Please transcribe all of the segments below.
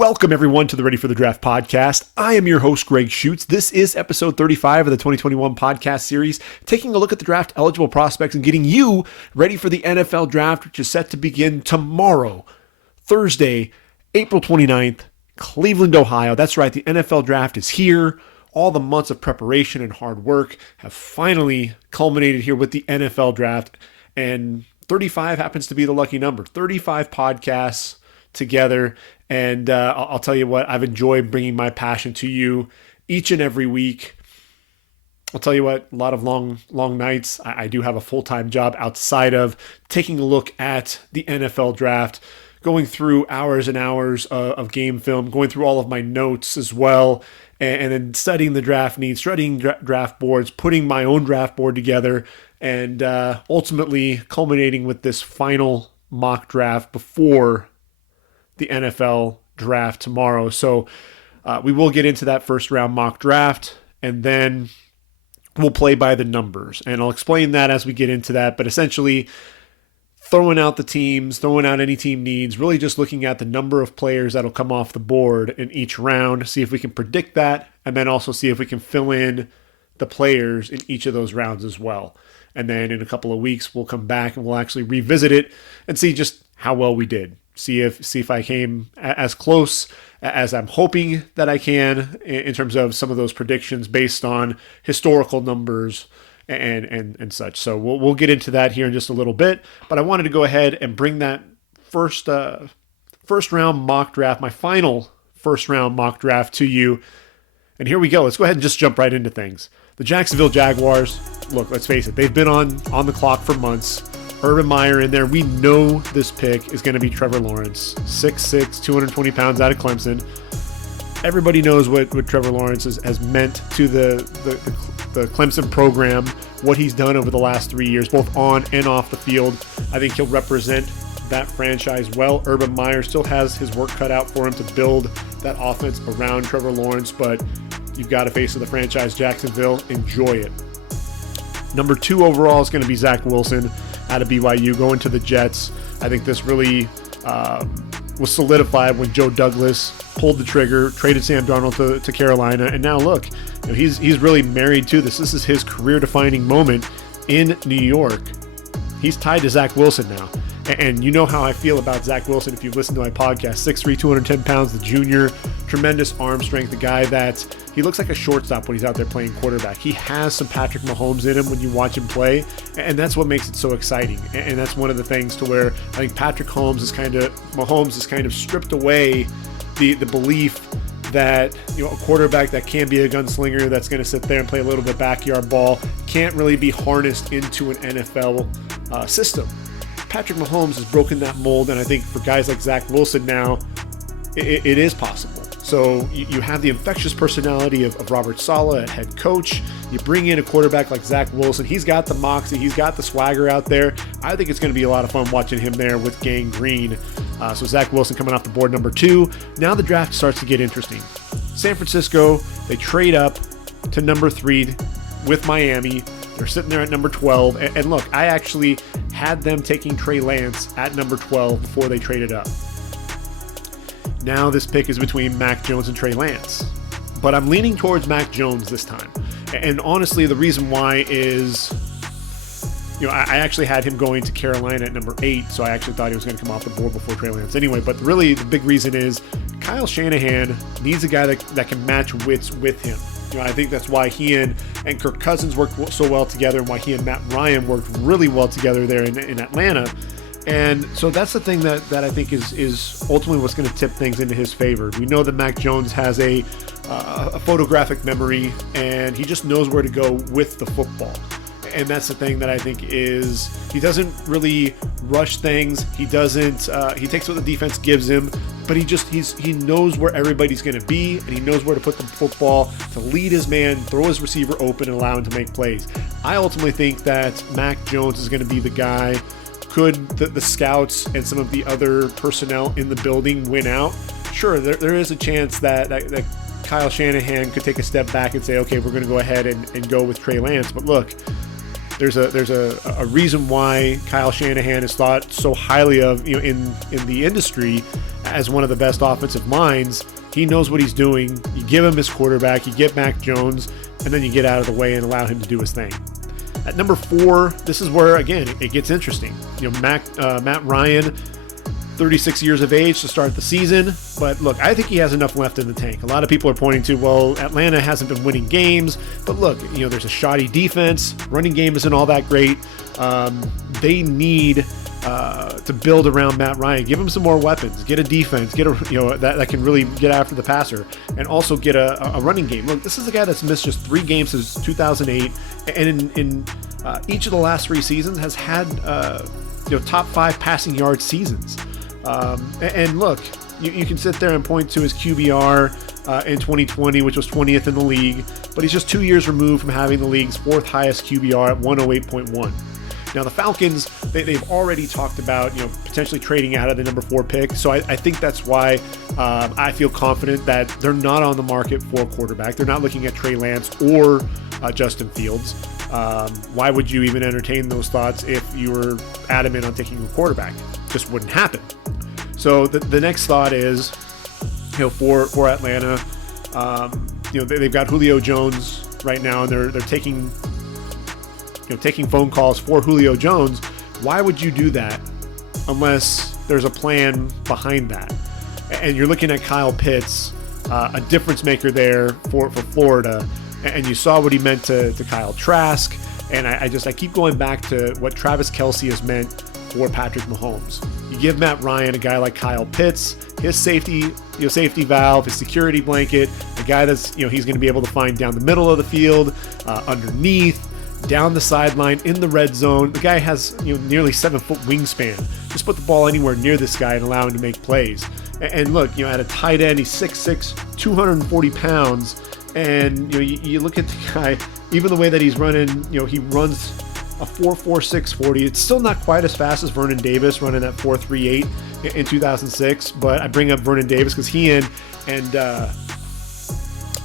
Welcome, everyone, to the Ready for the Draft podcast. I am your host, Gregg Schutze. This is episode 35 of the 2021 podcast series, taking a look at the draft-eligible prospects and getting you ready for the NFL draft, which is set to begin tomorrow, Thursday, April 29th, Cleveland, Ohio. That's right, the NFL draft is here. All the months of preparation and hard work have finally culminated here with the NFL draft, and 35 happens to be the lucky number. 35 podcasts together. And I'll tell you what, I've enjoyed bringing my passion to you each and every week. I'll tell you what, a lot of long nights. I do have a full-time job outside of taking a look at the NFL draft, going through hours and hours of game film, going through all of my notes as well, and then studying the draft needs, studying draft boards, putting my own draft board together, and ultimately culminating with this final mock draft before the NFL draft tomorrow. So we will get into that first round mock draft, and then we'll play by the numbers. And I'll explain that as we get into that. But essentially, throwing out the teams, throwing out any team needs, really just looking at the number of players that'll come off the board in each round, see if we can predict that, and then also see if we can fill in the players in each of those rounds as well. And then in a couple of weeks, we'll come back and we'll actually revisit it and see just how well we did. See if I came as close as I'm hoping that I can in terms of some of those predictions based on historical numbers and such. So we'll get into that here in just a little bit. But I wanted to go ahead and bring that first round mock draft, my final first round mock draft to you. And here we go. Let's go ahead and just jump right into things. The Jacksonville Jaguars, look, let's face it, they've been on the clock for months. Urban Meyer in there. We know this pick is going to be Trevor Lawrence, 6'6", 220 pounds out of Clemson. Everybody knows what Trevor Lawrence has meant to the Clemson program, what he's done over the last 3 years, both on and off the field. I think he'll represent that franchise well. Urban Meyer still has his work cut out for him to build that offense around Trevor Lawrence, but you've got a face of the franchise, Jacksonville. Enjoy it. Number 2 overall is going to be Zach Wilson out of BYU, going to the Jets. I think this really was solidified when Joe Douglas pulled the trigger, traded Sam Darnold to Carolina, and now look, he's really married to this. This is his career-defining moment in New York. He's tied to Zach Wilson now. And you know how I feel about Zach Wilson if you've listened to my podcast. 6'3", 210 pounds, the junior, tremendous arm strength, the guy that he looks like a shortstop when he's out there playing quarterback. He has some Patrick Mahomes in him when you watch him play, and that's what makes it so exciting. And that's one of the things to where I think Mahomes is kind of stripped away the belief that a quarterback that can be a gunslinger, that's going to sit there and play a little bit backyard ball, can't really be harnessed into an NFL system. Patrick Mahomes has broken that mold, and I think for guys like Zach Wilson now, it is possible. So you have the infectious personality of Robert Saleh at head coach. You bring in a quarterback like Zach Wilson. He's got the moxie. He's got the swagger out there. I think it's going to be a lot of fun watching him there with Gang Green. So Zach Wilson coming off the board, number 2. Now the draft starts to get interesting. San Francisco, they trade up to number 3 with Miami. They're sitting there at number 12. And look, I actually had them taking Trey Lance at number 12 before they traded up. Now this pick is between Mac Jones and Trey Lance. But I'm leaning towards Mac Jones this time. And honestly, the reason why is, I actually had him going to Carolina at number 8, so I actually thought he was going to come off the board before Trey Lance anyway. But really, the big reason is Kyle Shanahan needs a guy that can match wits with him. I think that's why he and Kirk Cousins worked so well together, and why he and Matt Ryan worked really well together there in Atlanta. And so that's the thing that I think is ultimately what's going to tip things into his favor. We know that Mac Jones has a photographic memory, and he just knows where to go with the football. And that's the thing that I think is he doesn't really rush things. He doesn't. He takes what the defense gives him, but he knows where everybody's going to be, and he knows where to put the football to lead his man, throw his receiver open, and allow him to make plays. I ultimately think that Mac Jones is going to be the guy. Could the scouts and some of the other personnel in the building win out? Sure, there is a chance that Kyle Shanahan could take a step back and say, okay, we're going to go ahead and go with Trey Lance. But look, there's a reason why Kyle Shanahan is thought so highly of in the industry, as one of the best offensive minds. He knows what he's doing. You give him his quarterback, you get Mac Jones, and then you get out of the way and allow him to do his thing. At number 4, this is where, again, it gets interesting. Matt Ryan, 36 years of age to start the season. But look, I think he has enough left in the tank. A lot of people are pointing to, well, Atlanta hasn't been winning games. But look, there's a shoddy defense. Running game isn't all that great. They need to build around Matt Ryan. Give him some more weapons. Get a defense. Get that can really get after the passer, and also get a running game. Look, this is a guy that's missed just 3 games since 2008, and in each of the last 3 seasons has had top 5 passing yard seasons. And look, you can sit there and point to his QBR in 2020, which was 20th in the league, but he's just 2 years removed from having the league's 4th highest QBR at 108.1. Now, the Falcons, they've already talked about, potentially trading out of the number 4 pick. So I think that's why I feel confident that they're not on the market for a quarterback. They're not looking at Trey Lance or Justin Fields. Why would you even entertain those thoughts if you were adamant on taking a quarterback? Just wouldn't happen. So the next thought is, for Atlanta, they've got Julio Jones right now, and they're taking phone calls for Julio Jones. Why would you do that unless there's a plan behind that? And you're looking at Kyle Pitts, a difference maker there for Florida, and you saw what he meant to Kyle Trask. And I keep going back to what Travis Kelce has meant for Patrick Mahomes. You give Matt Ryan a guy like Kyle Pitts, his safety valve, his security blanket, the guy that's he's going to be able to find down the middle of the field, underneath, down the sideline, in the red zone. The guy has nearly 7-foot wingspan. Just put the ball anywhere near this guy and allow him to make plays. And look, at a tight end, he's 6'6", 240 pounds. And you look at the guy, even the way that he's running, he runs a 4.46 40. It's still not quite as fast as Vernon Davis running that 4.38 in 2006. But I bring up Vernon Davis because he and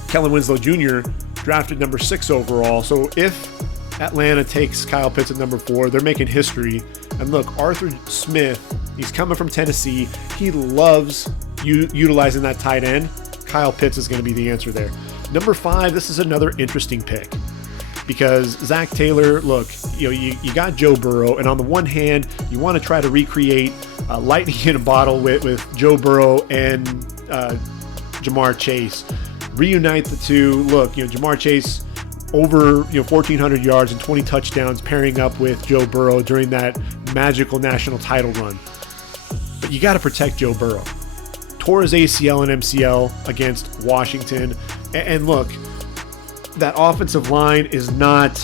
Kellen Winslow Jr. drafted number 6 overall. So if Atlanta takes Kyle Pitts at number 4, they're making history. And look, Arthur Smith, he's coming from Tennessee. He loves utilizing that tight end. Kyle Pitts is going to be the answer there. Number 5, this is another interesting pick because Zach Taylor, look, you got Joe Burrow, and on the one hand, you want to try to recreate lightning in a bottle with Joe Burrow and Jamar Chase. Reunite the two. Look, Jamar Chase over 1,400 yards and 20 touchdowns pairing up with Joe Burrow during that magical national title run. But you got to protect Joe Burrow. Tore his ACL and MCL against Washington. And look, that offensive line is not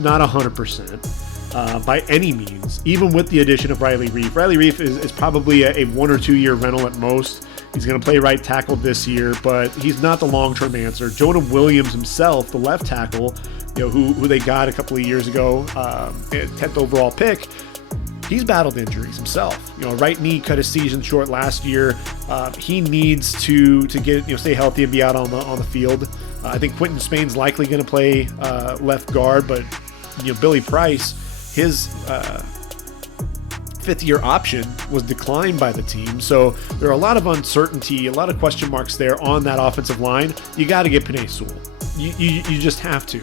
100% by any means, even with the addition of Riley Reiff. Riley Reiff is probably a 1 or 2 year rental at most. He's going to play right tackle this year, but he's not the long-term answer. Jonah Williams himself, the left tackle, who they got a couple of years ago, 10th overall pick, he's battled injuries himself. Right knee cut his season short last year. He needs to get stay healthy and be out on the field. I think Quentin Spain's likely going to play left guard, but Billy Price, his 5th-year option was declined by the team. So there are a lot of uncertainty, a lot of question marks there on that offensive line. You got to get Penei Sewell. You just have to.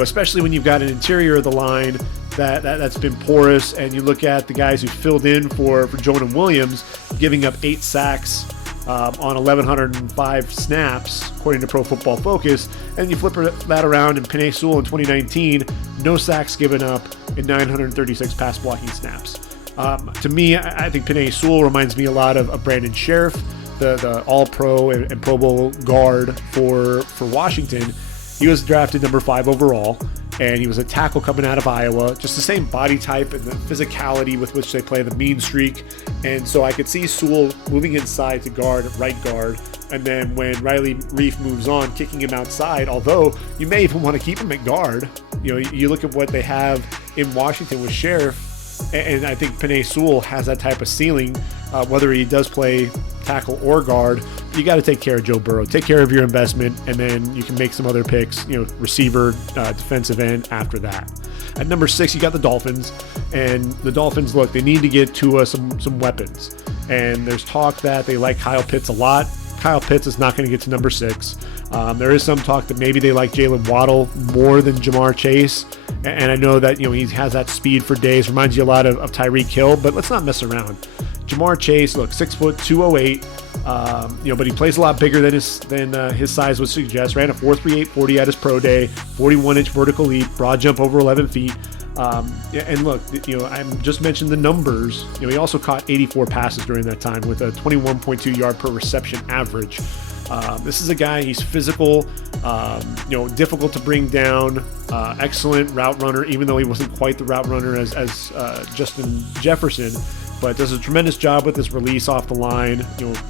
Especially when you've got an interior of the line that's been porous, and you look at the guys who filled in for Jonah Williams, giving up 8 sacks on 1,105 snaps, according to Pro Football Focus, and you flip that around in Penei Sewell in 2019, no sacks given up in 936 pass blocking snaps. To me, I think Penei Sewell reminds me a lot of Brandon Sheriff, the All-Pro and Pro Bowl guard for Washington. He was drafted number 5 overall, and he was a tackle coming out of Iowa. Just the same body type and the physicality with which they play, the mean streak. And so I could see Sewell moving inside to right guard, and then when Riley Reiff moves on, kicking him outside, although you may even want to keep him at guard. You look at what they have in Washington with Sheriff, and I think Penei Sewell has that type of ceiling, whether he does play tackle or guard. You got to take care of Joe Burrow, take care of your investment, and then you can make some other picks, receiver, defensive end after that. At number 6, you got the Dolphins, and the Dolphins, look, they need to get Tua some weapons. and there's talk that they like Kyle Pitts a lot. Kyle Pitts is not going to get to number 6. There is some talk that maybe they like Jalen Waddle more than Jamar Chase. And I know that, he has that speed for days. Reminds you a lot of Tyreek Hill, but let's not mess around. Jamar Chase, look, 6 foot, 208. But he plays a lot bigger than his size would suggest. Ran a 4.38 40 at his pro day, 41-inch vertical leap, broad jump over 11 feet. And look, I just mentioned the numbers. He also caught 84 passes during that time with a 21.2 yard per reception average. This is a guy, he's physical, difficult to bring down, excellent route runner, even though he wasn't quite the route runner as Justin Jefferson, but does a tremendous job with his release off the line,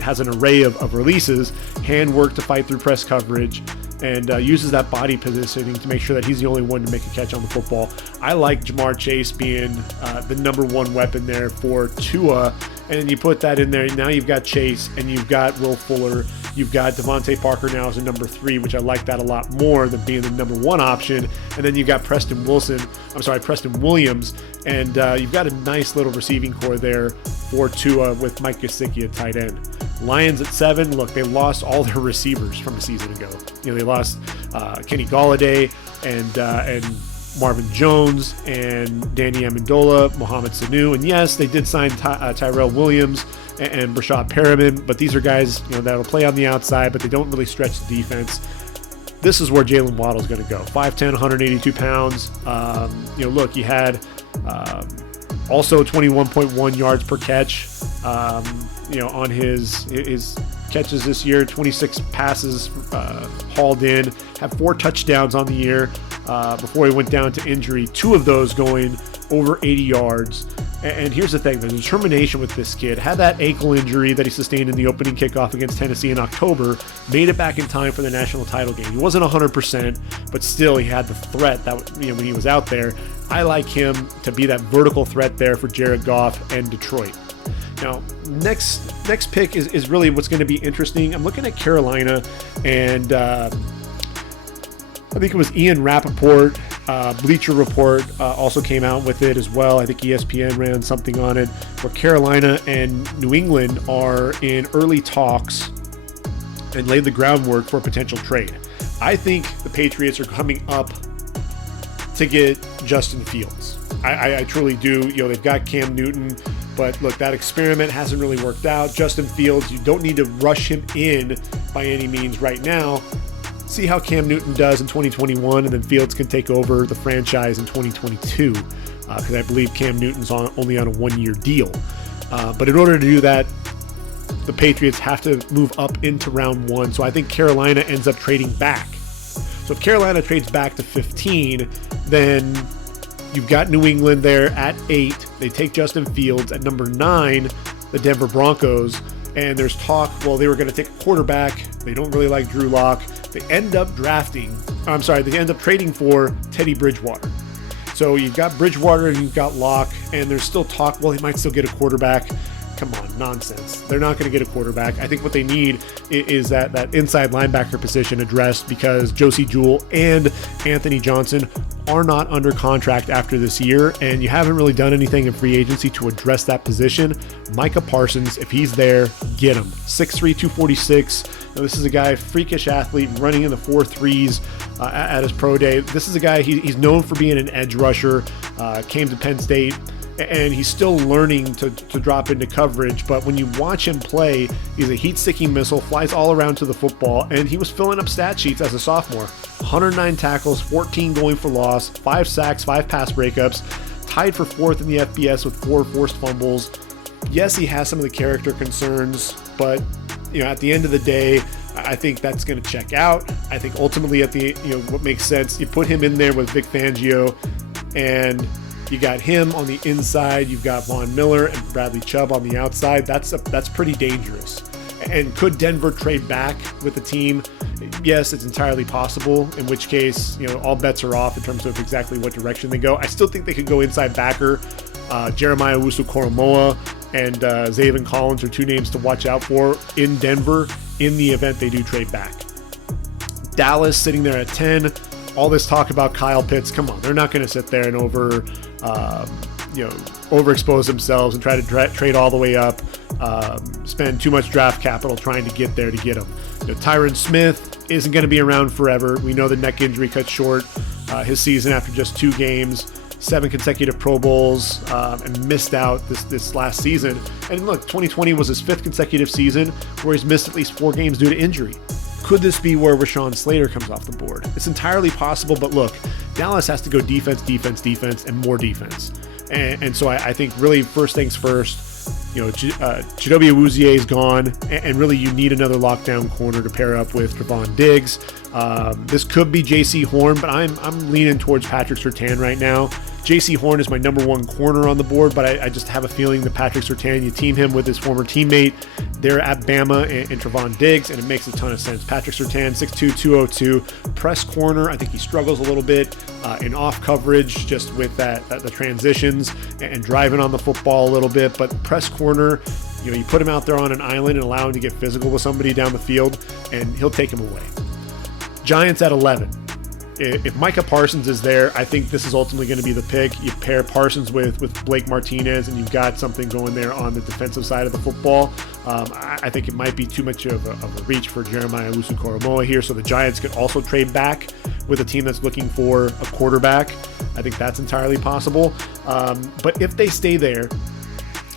has an array of releases, handwork to fight through press coverage, and uses that body positioning to make sure that he's the only one to make a catch on the football. I like Jamar Chase being the number 1 weapon there for Tua, and you put that in there. Now you've got Chase, and you've got Will Fuller, you've got Devontae Parker now as a number 3, which I like that a lot more than being the number 1 option. And then you've got Preston Williams, and you've got a nice little receiving core there for Tua with Mike Gesicki at tight end. Lions at 7, look, they lost all their receivers from a season ago. They lost Kenny Golladay and Marvin Jones and Danny Amendola, Mohamed Sanu, and yes, they did sign Tyrell Williams and Brashad Perriman, but these are guys that'll play on the outside, but they don't really stretch the defense. This is where Jalen Waddle's going to go. 5'10", 182 pounds. Look, he had also 21.1 yards per catch. On his catches this year, 26 passes hauled in, had 4 touchdowns on the year before he went down to injury, 2 of those going over 80 yards. And here's the thing, the determination with this kid, had that ankle injury that he sustained in the opening kickoff against Tennessee in October, made it back in time for the national title game. He wasn't 100%, but still he had the threat that when he was out there. I like him to be that vertical threat there for Jared Goff and Detroit. Now, next pick is really what's going to be interesting. I'm looking at Carolina, and I think it was Ian Rappaport, Bleacher Report also came out with it as well. I think ESPN ran something on it, where Carolina and New England are in early talks and laid the groundwork for a potential trade. I think the Patriots are coming up to get Justin Fields. I truly do. They've got Cam Newton, but look, that experiment hasn't really worked out. Justin Fields, you don't need to rush him in by any means right now. See how Cam Newton does in 2021, and then Fields can take over the franchise in 2022, because I believe Cam Newton's only on a 1-year deal. But in order to do that, the Patriots have to move up into round 1. So I think Carolina ends up trading back. So if Carolina trades back to 15, then you've got New England there at 8. They take Justin Fields at number 9, the Denver Broncos. And there's talk, they were going to take a quarterback. They don't really like Drew Lock. They end up trading for Teddy Bridgewater. So you've got Bridgewater and you've got Lock, and there's still talk, he might still get a quarterback. Come on, nonsense. They're not going to get a quarterback. I think what they need is that inside linebacker position addressed, because Josie Jewell and Anthony Johnson are not under contract after this year, and you haven't really done anything in free agency to address that position. Micah Parsons, if he's there, get him. 6'3", 246. Now, this is a guy, freakish athlete, running in the 4.3s at his pro day. This is a guy, he's known for being an edge rusher, came to Penn State, and he's still learning to drop into coverage. But when you watch him play, he's a heat-seeking missile, flies all around to the football, and he was filling up stat sheets as a sophomore. 109 tackles, 14 going for loss, 5 sacks, 5 pass breakups, tied for 4th in the FBS with 4 forced fumbles. Yes, he has some of the character concerns, but at the end of the day, I think that's going to check out. I think ultimately what makes sense, you put him in there with Vic Fangio, and you got him on the inside. You've got Von Miller and Bradley Chubb on the outside. That's pretty dangerous. And could Denver trade back with the team? Yes, it's entirely possible, in which case, all bets are off in terms of exactly what direction they go. I still think they could go inside backer. Jeremiah Owusu-Koramoah and Zaven Collins are 2 names to watch out for in Denver in the event they do trade back. Dallas sitting there at 10. All this talk about Kyle Pitts, come on, they're not going to sit there and overexpose themselves and try to trade all the way up, spend too much draft capital trying to get there to get him. Tyron Smith isn't going to be around forever. We know the neck injury cut short his season after just 2 games, 7 consecutive Pro Bowls, and missed out this last season. And look, 2020 was his 5th consecutive season where he's missed at least 4 games due to injury. Could this be where Rashawn Slater comes off the board? It's entirely possible, but look, Dallas has to go defense, and more defense. And so I think really first things first, Chidobe Awuzie is gone, and really you need another lockdown corner to pair up with Trevon Diggs. This could be J.C. Horn, but I'm leaning towards Patrick Surtain right now. J.C. Horn is my number 1 corner on the board, but I just have a feeling that Patrick Surtain, you team him with his former teammate there at Bama and Trevon Diggs, and it makes a ton of sense. Patrick Surtain, 6'2", 202, press corner. I think he struggles a little bit in off coverage, just with the transitions and driving on the football a little bit, but press corner, you put him out there on an island and allow him to get physical with somebody down the field, and he'll take him away. Giants at 11. If Micah Parsons is there, I think this is ultimately going to be the pick. You pair Parsons with Blake Martinez, and you've got something going there on the defensive side of the football. I think it might be too much of a reach for Jeremiah Owusu-Koramoah here, so the Giants could also trade back with a team that's looking for a quarterback. I think that's entirely possible. But if they stay there,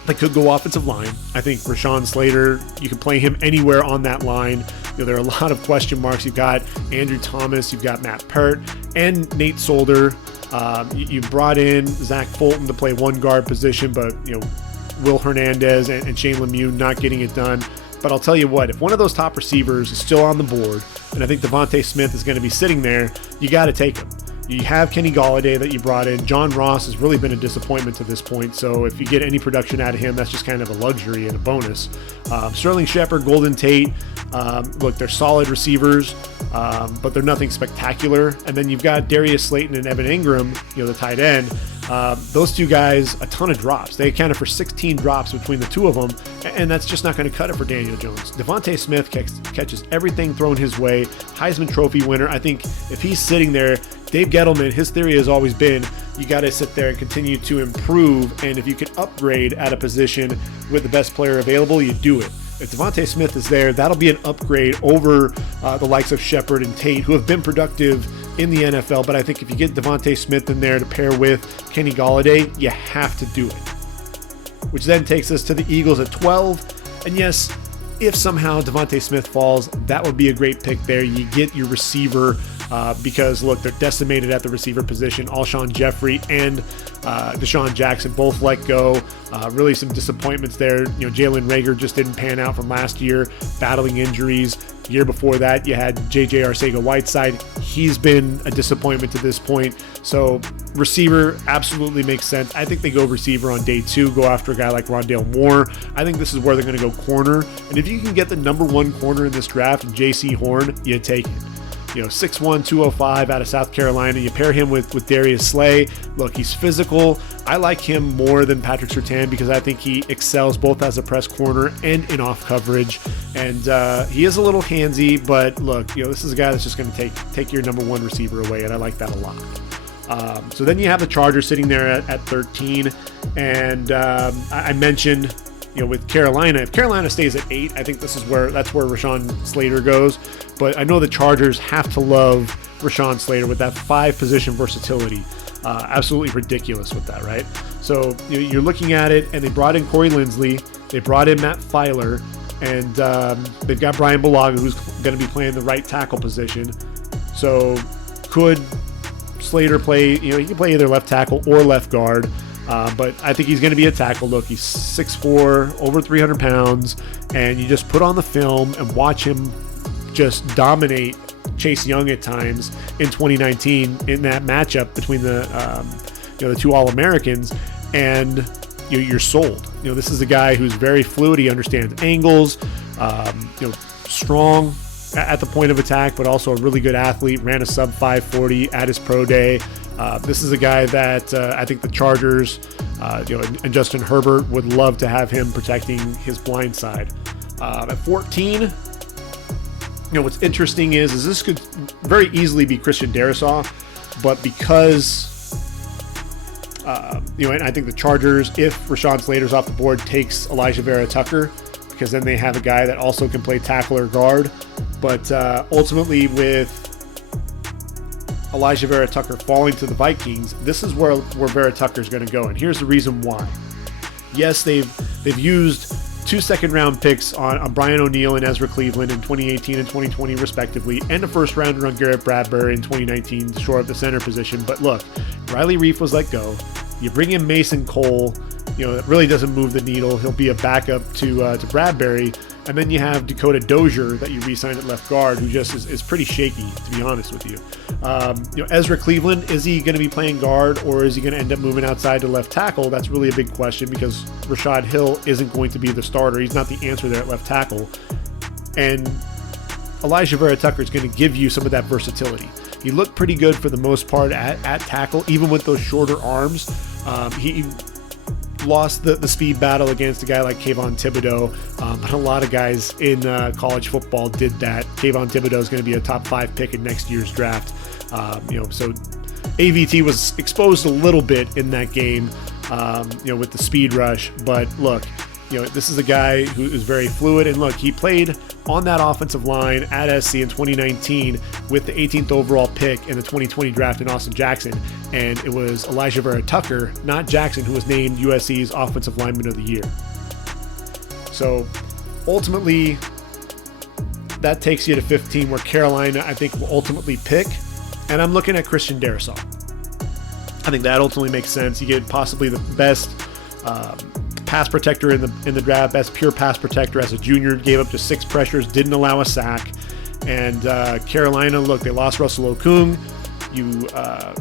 they could go offensive line. I think Rashawn Slater, you can play him anywhere on that line. There are a lot of question marks. You've got Andrew Thomas, you've got Matt Peart, and Nate Solder. You brought in Zach Fulton to play one guard position, but Will Hernandez and Shane Lemieux not getting it done. But I'll tell you what, if one of those top receivers is still on the board, and I think Devontae Smith is going to be sitting there, you got to take him. You have Kenny Golladay that you brought in. John Ross has really been a disappointment to this point, so if you get any production out of him, that's just kind of a luxury and a bonus. Sterling Shepard, Golden Tate, look, they're solid receivers, but they're nothing spectacular. And then you've got Darius Slayton and Evan Ingram, the tight end. Those 2 guys, a ton of drops. They accounted for 16 drops between the 2 of them, and that's just not going to cut it for Daniel Jones. Devontae Smith catches everything thrown his way. Heisman Trophy winner. I think if he's sitting there, Dave Gettleman, his theory has always been you got to sit there and continue to improve, and if you can upgrade at a position with the best player available, you do it. If Devontae Smith is there, that'll be an upgrade over the likes of Shepard and Tate, who have been productive in the NFL, but I think if you get Devontae Smith in there to pair with Kenny Golladay, you have to do it. Which then takes us to the Eagles at 12, and yes, if somehow Devontae Smith falls, that would be a great pick there. You get your receiver because, look, they're decimated at the receiver position. Alshon Jeffrey and Deshaun Jackson both let go. Really some disappointments there. Jalen Reagor just didn't pan out from last year, battling injuries. The year before that, you had J.J. Arcega-Whiteside. He's been a disappointment to this point. So receiver absolutely makes sense. I think they go receiver on day 2, go after a guy like Rondale Moore. I think this is where they're going to go corner. And if you can get the number 1 corner in this draft, J.C. Horn, you take it. 6'1", 205 out of South Carolina. You pair him with Darius Slay. Look, he's physical. I like him more than Patrick Surtain because I think he excels both as a press corner and in off coverage. And he is a little handsy, but look, this is a guy that's just going to take your number 1 receiver away, and I like that a lot. So then you have the Chargers sitting there at 13, and I mentioned, with Carolina, if Carolina stays at 8, I think that's where Rashawn Slater goes. But I know the Chargers have to love Rashawn Slater with that 5-position versatility. Absolutely ridiculous with that, right? So you're looking at it, and they brought in Corey Linsley, they brought in Matt Filer, and they've got Brian Bulaga, who's going to be playing the right tackle position. So could Slater play? He can play either left tackle or left guard. But I think he's going to be a tackle. Look, he's 6'4", over 300 pounds, and you just put on the film and watch him just dominate Chase Young at times in 2019 in that matchup between the 2 All-Americans, and you're sold. This is a guy who's very fluid. He understands angles, strong at the point of attack, but also a really good athlete. Ran a sub 540 at his pro day. This is a guy that I think the Chargers, and Justin Herbert would love to have him protecting his blind side. At 14, what's interesting is this could very easily be Christian Darrisaw, but because And I think the Chargers, if Rashawn Slater's off the board, takes Elijah Vera Tucker, because then they have a guy that also can play tackle or guard. But ultimately, with Elijah Vera Tucker falling to the Vikings, this is where Vera Tucker is going to go. And here's the reason why. Yes, they've used 2 second-round picks on Brian O'Neill and Ezra Cleveland in 2018 and 2020 respectively, and a first-rounder on Garrett Bradbury in 2019 to shore up the center position. But look, Riley Reif was let go. You bring in Mason Cole, it really doesn't move the needle. He'll be a backup to Bradbury. And then you have Dakota Dozier that you re-signed at left guard, who just is pretty shaky, to be honest with you. Ezra Cleveland, is he going to be playing guard, or is he going to end up moving outside to left tackle? That's really a big question, because Rashad Hill isn't going to be the starter. He's not the answer there at left tackle. And Elijah Vera Tucker is going to give you some of that versatility. He looked pretty good for the most part at tackle, even with those shorter arms. He lost the speed battle against a guy like Kayvon Thibodeau, but a lot of guys in college football did that. Kayvon Thibodeau is going to be a top 5 pick in next year's draft. So AVT was exposed a little bit in that game, with the speed rush. But look, this is a guy who is very fluid. And look, he played on that offensive line at SC in 2019 with the 18th overall pick in the 2020 draft in Austin Jackson. And it was Elijah Vera Tucker, not Jackson, who was named USC's Offensive Lineman of the Year. So ultimately, that takes you to 15, where Carolina, I think, will ultimately pick. And I'm looking at Christian Darrisaw. I think that ultimately makes sense. You get possibly the best pass protector in the draft, best pure pass protector as a junior, gave up just 6 pressures, didn't allow a sack. And Carolina, look, they lost Russell Okung. You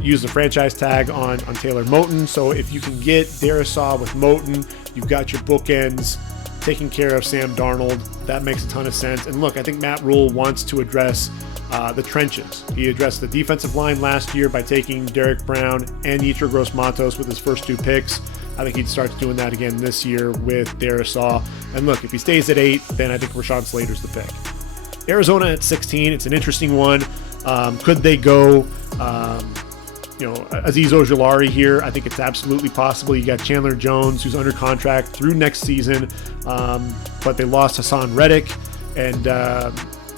use the franchise tag on Taylor Moton. So if you can get Darrisaw with Moton, you've got your bookends taking care of Sam Darnold. That makes a ton of sense. And look, I think Matt Rule wants to address the trenches. He addressed the defensive line last year by taking Derek Brown and Yitra Gross-Matos with his first 2 picks. I think he'd start doing that again this year with Darrisaw. And look, if he stays at 8, then I think Rashawn Slater's the pick. Arizona at 16, it's an interesting one. Could they go, Azeez Ojulari here? I think it's absolutely possible. You got Chandler Jones, who's under contract through next season, but they lost Hassan Reddick, and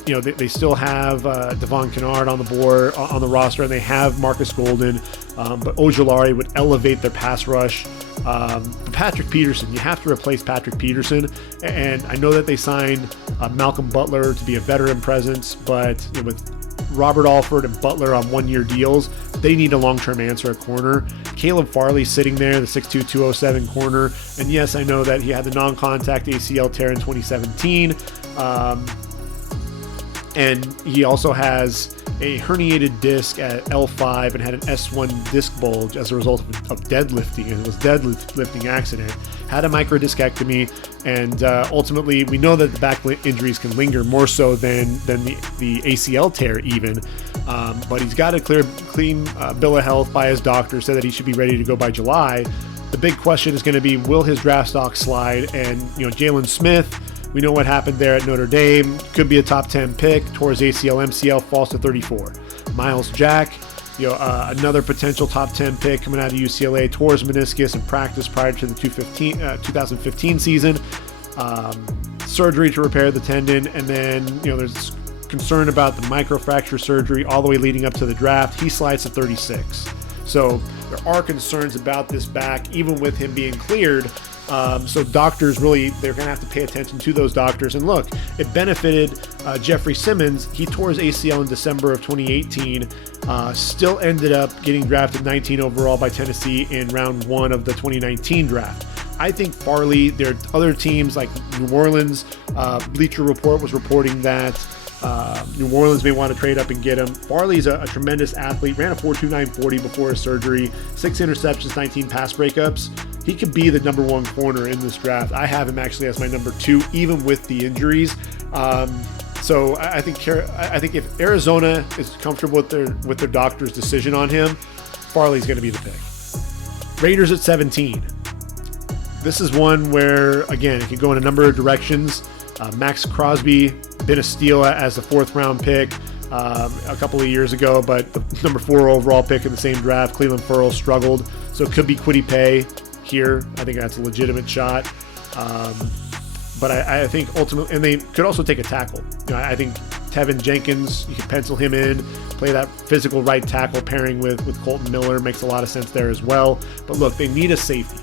they still have Devon Kennard on the board, on the roster, and they have Marcus Golden, but Ojulari would elevate their pass rush. Patrick Peterson, you have to replace Patrick Peterson, and I know that they signed Malcolm Butler to be a veteran presence, but with Robert Alford and Butler on 1-year deals, they need a long-term answer at corner. Caleb Farley sitting there, the 6'2", 207 corner, and yes, I know that he had the non-contact ACL tear in 2017, and he also has a herniated disc at L5 and had an S1 disc bulge as a result of deadlifting. It was a deadlifting accident. Had a microdiscectomy, and ultimately we know that the back injuries can linger more so than the ACL tear even. But he's got a clean bill of health by his doctor, said that he should be ready to go by July. The big question is going to be, will his draft stock slide? And Jalen Smith, we know what happened there at Notre Dame. Could be a top 10 pick. Towards ACL, MCL, falls to 34. Miles Jack, another potential top 10 pick coming out of UCLA. Towards meniscus in practice prior to the 2015 season. Surgery to repair the tendon, and then there's concern about the microfracture surgery all the way leading up to the draft. He slides to 36. So there are concerns about this back, even with him being cleared. So doctors really, they're going to have to pay attention to those doctors. And look, it benefited Jeffrey Simmons. He tore his ACL in December of 2018, still ended up getting drafted 19 overall by Tennessee in round 1 of the 2019 draft. I think Farley, there are other teams like New Orleans. Bleacher Report was reporting that New Orleans may want to trade up and get him. Farley's a tremendous athlete, ran a 4.29 40 before his surgery, 6 interceptions, 19 pass breakups. He could be the number 1 corner in this draft. I have him actually as my number 2, even with the injuries. So I think if Arizona is comfortable with their doctor's decision on him, Farley's going to be the pick. Raiders at 17. This is one where, again, it could go in a number of directions. Max Crosby, been a steal as the 4th round pick. a couple of years ago, but the number 4 overall pick in the same draft, Cleveland Ferrell, struggled. So it could be Kwity Paye here. I think that's a legitimate shot. But I think ultimately, and they could also take a tackle. I think Tevin Jenkins, you can pencil him in, play that physical right tackle pairing with Colton Miller, makes a lot of sense there as well. But look, they need a safety.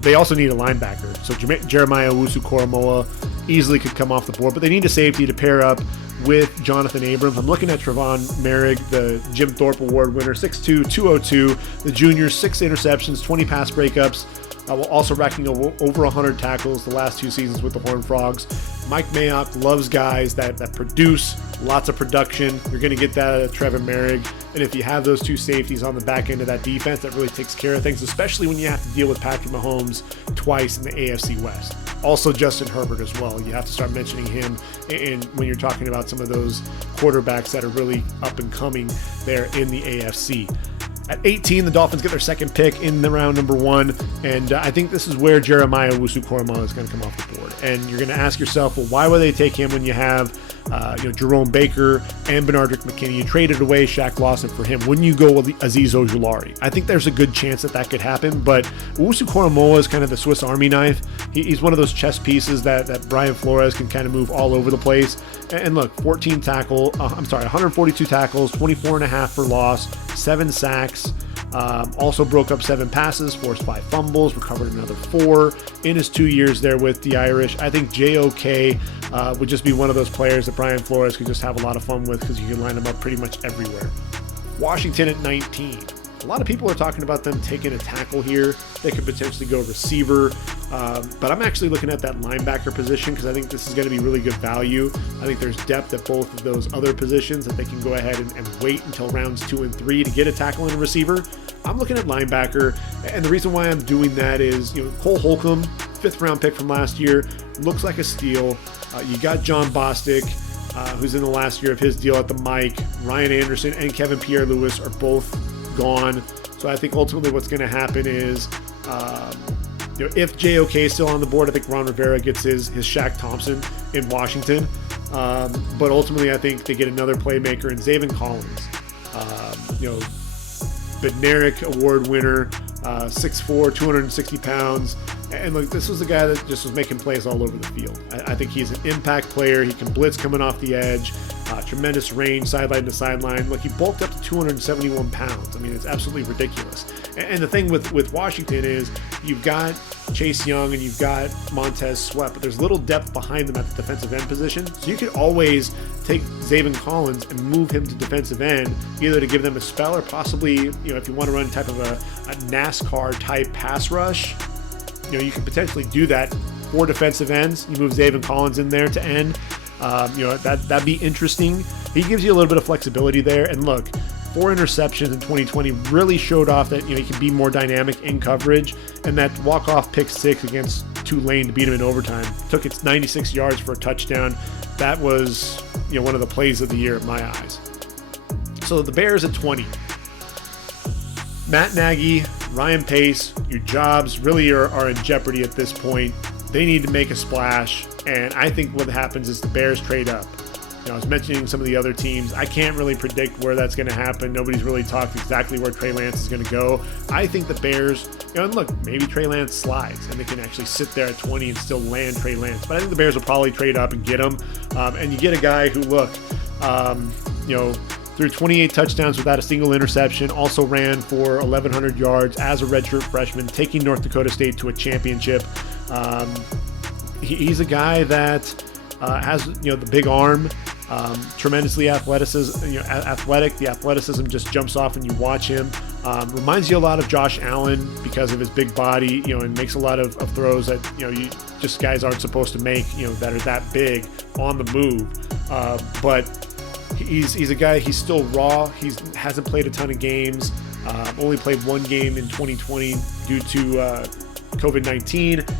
They also need a linebacker. So Jeremiah Owusu-Koramoah easily could come off the board, but they need a safety to pair up with Jonathan Abrams. I'm looking at Trevon Merrick, the Jim Thorpe Award winner, 6'2", 202, the junior, 6 interceptions, 20 pass breakups, while also racking over 100 tackles the last 2 seasons with the Horned Frogs. Mike Mayock loves guys that produce lots of production. You're going to get that out of Trevor Merrick. And if you have those 2 safeties on the back end of that defense, that really takes care of things, especially when you have to deal with Patrick Mahomes twice in the AFC West. Also Justin Herbert as well. You have to start mentioning him when you're talking about some of those quarterbacks that are really up and coming there in the AFC. At 18, the Dolphins get their second pick in the round number 1, and I think this is where Jeremiah Owusu-Koramoah is going to come off the board. And you're going to ask yourself, well, why would they take him when you have Jerome Baker and Benardrick McKinney? You traded away Shaq Lawson for him. Wouldn't you go with Azeez Ojulari? I think there's a good chance that could happen, but Owusu-Koramoah is kind of the Swiss Army knife. He's one of those chess pieces that Brian Flores can kind of move all over the place. And look, 142 tackles, 24.5 for loss, 7 sacks, also broke up 7 passes, forced 5 fumbles, recovered another 4 in his 2 years there with the Irish. I think JOK would just be one of those players that Brian Flores could just have a lot of fun with because you can line them up pretty much everywhere. Washington at 19. A lot of people are talking about them taking a tackle here. They could potentially go receiver, but I'm actually looking at that linebacker position because I think this is going to be really good value. I think there's depth at both of those other positions that they can go ahead and wait until rounds 2 and 3 to get a tackle and a receiver. I'm looking at linebacker, and the reason why I'm doing that is, Cole Holcomb, 5th round pick from last year, looks like a steal. You got John Bostic, who's in the last year of his deal at the Mike. Ryan Anderson and Kevin Pierre-Louis are both gone. So I think ultimately what's going to happen is, if JOK is still on the board, I think Ron Rivera gets his Shaq Thompson in Washington. But ultimately, I think they get another playmaker in Zaven Collins. Bednarik Award winner, 6'4", 260 pounds. And look, this was a guy that just was making plays all over the field. I think he's an impact player. He can blitz coming off the edge. Tremendous range, sideline to sideline. Look, he bulked up to 271 pounds. I mean, it's absolutely ridiculous. And the thing with Washington is you've got Chase Young and you've got Montez Sweat, but there's little depth behind them at the defensive end position. So you could always take Zaven Collins and move him to defensive end, either to give them a spell or possibly, if you want to run type of a NASCAR type pass rush, you can potentially do that for defensive ends. You move Zaven Collins in there to end. That'd be interesting. He gives you a little bit of flexibility there. And look, 4 interceptions in 2020 really showed off that he can be more dynamic in coverage. And that walk-off pick 6 against Tulane to beat him in overtime took its 96 yards for a touchdown. That was one of the plays of the year in my eyes. So the Bears at 20. Matt Nagy, Ryan Pace, your jobs really are in jeopardy at this point. They need to make a splash, and I think what happens is the Bears trade up. I was mentioning some of the other teams. I can't really predict where that's going to happen. Nobody's really talked exactly where Trey Lance is going to go. I think the Bears, and look, maybe Trey Lance slides, and they can actually sit there at 20 and still land Trey Lance. But I think the Bears will probably trade up and get him. And you get a guy who, threw 28 touchdowns without a single interception, also ran for 1,100 yards as a redshirt freshman, taking North Dakota State to a championship. He's a guy that has the big arm, tremendously athletic. The athleticism just jumps off when you watch him. Reminds you a lot of Josh Allen because of his big body, and makes a lot of throws that you just guys aren't supposed to make, that are that big on the move. But he's a guy. He's still raw. He hasn't played a ton of games. Only played 1 game in 2020 due to COVID-19.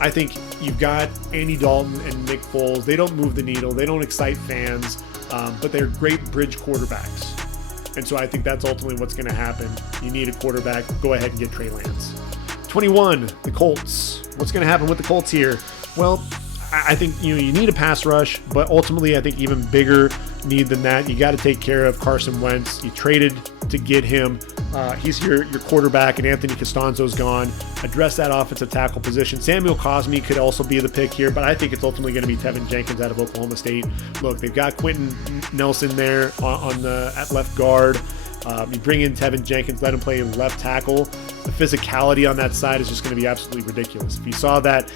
I think you've got Andy Dalton and Nick Foles. They don't move the needle. They don't excite fans, but they're great bridge quarterbacks. And so I think that's ultimately what's going to happen. You need a quarterback. Go ahead and get Trey Lance. 21, the Colts. What's going to happen with the Colts here? Well, I think you need a pass rush, but ultimately I think even bigger, need than that. You got to take care of Carson Wentz. You traded to get him. He's your quarterback, and Anthony Costanzo's gone. Address that offensive tackle position. Samuel Cosme could also be the pick here, but I think it's ultimately going to be Tevin Jenkins out of Oklahoma State. Look, they've got Quentin Nelson there at left guard. You bring in Tevin Jenkins, let him play left tackle. The physicality on that side is just going to be absolutely ridiculous. If you saw that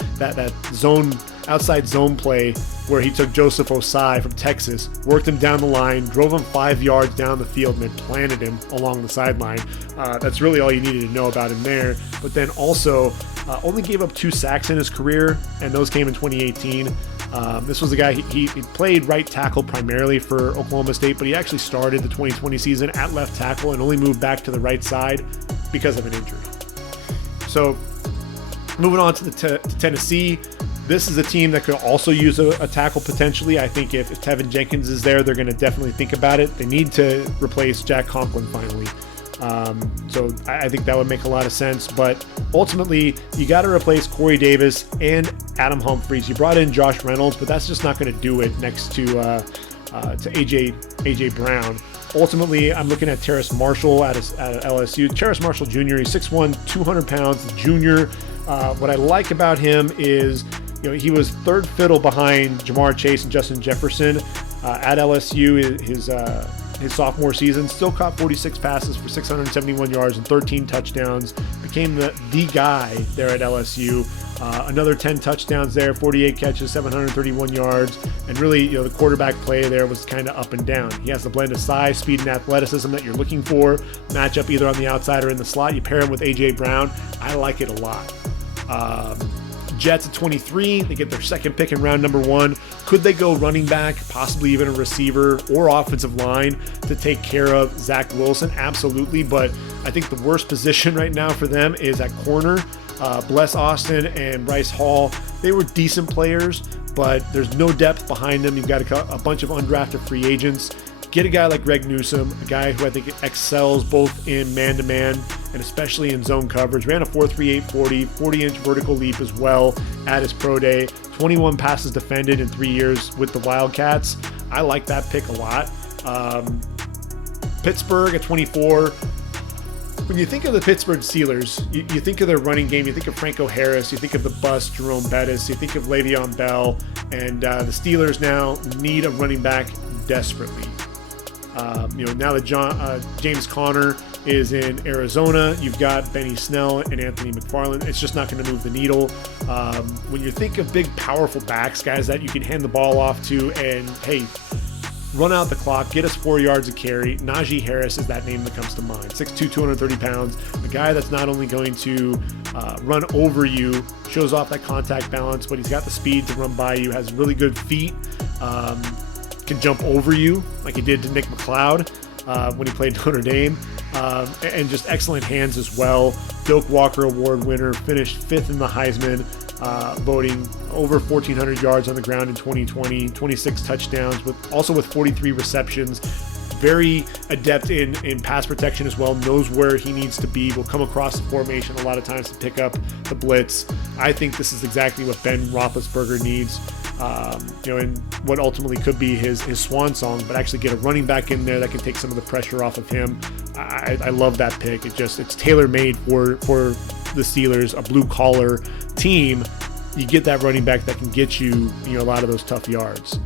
outside zone play where he took Joseph Osai from Texas, worked him down the line, drove him 5 yards down the field, and then planted him along the sideline. That's really all you needed to know about him there. But then also only gave up 2 sacks in his career, and those came in 2018. This was a guy, he played right tackle primarily for Oklahoma State, but he actually started the 2020 season at left tackle and only moved back to the right side because of an injury. So moving on to Tennessee, this is a team that could also use a tackle potentially. I think if Tevin Jenkins is there, they're going to definitely think about it. They need to replace Jack Conklin finally. So I think that would make a lot of sense, but ultimately you got to replace Corey Davis and Adam Humphries. You brought in Josh Reynolds, but that's just not going to do it next to AJ Brown. Ultimately, I'm looking at Terrace Marshall out of LSU. Terrace Marshall Jr., he's 6'1", 200 pounds, junior. What I like about him is, he was third fiddle behind Jamar Chase and Justin Jefferson at LSU. His sophomore season, still caught 46 passes for 671 yards and 13 touchdowns. Became the guy there at LSU. Another 10 touchdowns there, 48 catches, 731 yards. And really, the quarterback play there was kind of up and down. He has the blend of size, speed, and athleticism that you're looking for. Match up either on the outside or in the slot. You pair him with AJ Brown. I like it a lot. Jets at 23, they get their second pick in round number 1. Could they go running back, possibly even a receiver or offensive line to take care of Zach Wilson? Absolutely, but I think the worst position right now for them is at corner. Bless Austin and Bryce Hall, they were decent players, but there's no depth behind them. You've got a bunch of undrafted free agents. Get a guy like Greg Newsome, a guy who I think excels both in man-to-man and especially in zone coverage. Ran a 4.38 40-inch vertical leap as well at his pro day. 21 passes defended in 3 years with the Wildcats. I like that pick a lot. Pittsburgh at 24. When you think of the Pittsburgh Steelers, you think of their running game, you think of Franco Harris, you think of the bust Jerome Bettis, you think of Le'Veon Bell, and the Steelers now need a running back desperately. Now that James Conner is in Arizona, you've got Benny Snell and Anthony McFarland. It's just not going to move the needle. When you think of big, powerful backs, guys that you can hand the ball off to and, hey, run out the clock, get us 4 yards a carry, Najee Harris is that name that comes to mind. 6'2", 230 pounds. A guy that's not only going to run over you, shows off that contact balance, but he's got the speed to run by you, has really good feet, can jump over you like he did to Nick McLeod when he played Notre Dame, and just excellent hands as well. Doak Walker Award winner, finished 5th in the Heisman voting, over 1,400 yards on the ground in 2020, 26 touchdowns, with 43 receptions. Very adept in pass protection as well, knows where he needs to be, will come across the formation a lot of times to pick up the blitz. I think this is exactly what Ben Roethlisberger needs. And what ultimately could be his swan song, but actually get a running back in there that can take some of the pressure off of him. I love that pick. It's tailor-made for the Steelers, a blue-collar team. You get that running back that can get you a lot of those tough yards.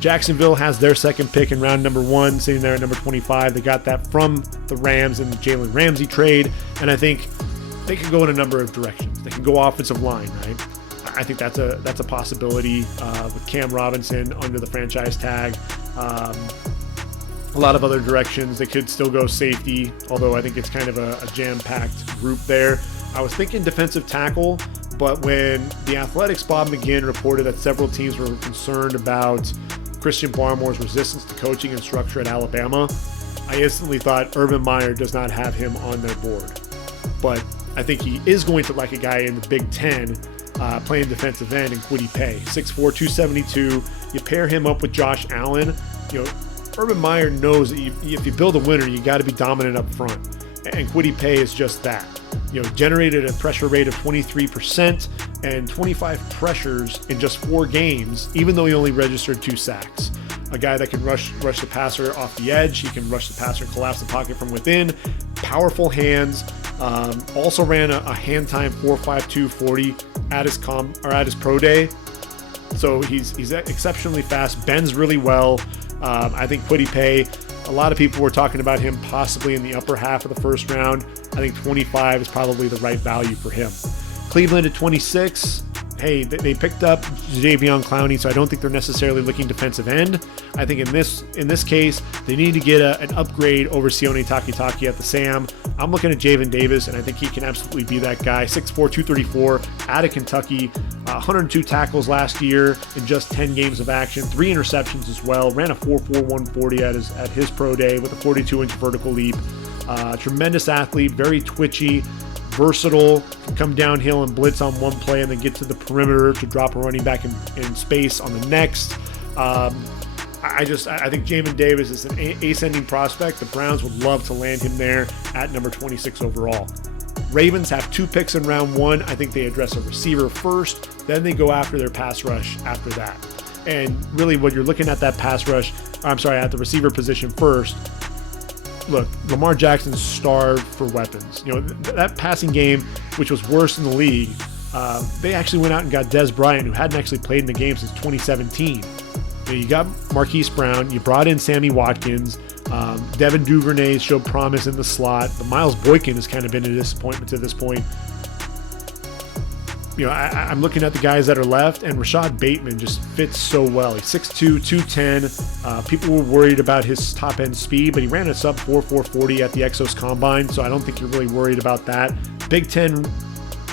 Jacksonville has their second pick in round number 1, sitting there at number 25. They got that from the Rams in the Jalen Ramsey trade, and I think they could go in a number of directions. They can go offensive line, right? I think that's a possibility with Cam Robinson under the franchise tag. A lot of other directions. They could still go safety, although I think it's kind of a jam-packed group there. I was thinking defensive tackle, but when the Athletics' Bob McGinn reported that several teams were concerned about Christian Barmore's resistance to coaching and structure at Alabama, I instantly thought Urban Meyer does not have him on their board. But I think he is going to like a guy in the Big Ten playing defensive end in Kwity Paye. 6'4", 272. You pair him up with Josh Allen. Urban Meyer knows that if you build a winner, you got to be dominant up front. And Kwity Paye is just that. Generated a pressure rate of 23% and 25 pressures in just 4 games, even though he only registered 2 sacks. a guy that can rush the passer off the edge. He can rush the passer and collapse the pocket from within. Powerful hands. Also ran a hand time 4.52 40 at his pro day. So he's exceptionally fast, bends really well. I think Penei, a lot of people were talking about him possibly in the upper half of the first round. I think 25 is probably the right value for him. Cleveland at 26. Hey, they picked up Jadeveon Clowney, so I don't think they're necessarily looking defensive end. I think in this case, they need to get an upgrade over Sione Takitaki at the Sam. I'm looking at Javen Davis, and I think he can absolutely be that guy. 6'4", 234, out of Kentucky, 102 tackles last year in just 10 games of action, 3 interceptions as well. Ran a 4.4 140 at his pro day with a 42-inch vertical leap. Tremendous athlete, very twitchy, versatile, can come downhill and blitz on one play and then get to the perimeter to drop a running back in space on the next. I think Jamin Davis is an ascending prospect. The Browns would love to land him there at number 26 overall. Ravens have 2 picks in round 1. I think they address a receiver first, then they go after their pass rush after that. And really when you're looking at that at the receiver position first, look, Lamar Jackson's starved for weapons. That passing game, which was worst in the league, they actually went out and got Dez Bryant, who hadn't actually played in the game since 2017. You got Marquise Brown, you brought in Sammy Watkins, Devin Duvernay showed promise in the slot, but Miles Boykin has kind of been a disappointment to this point. I'm looking at the guys that are left, and Rashad Bateman just fits so well. He's 6'2", 210. People were worried about his top-end speed, but he ran a sub-4.40 40 at the Exos Combine, so I don't think you're really worried about that. Big Ten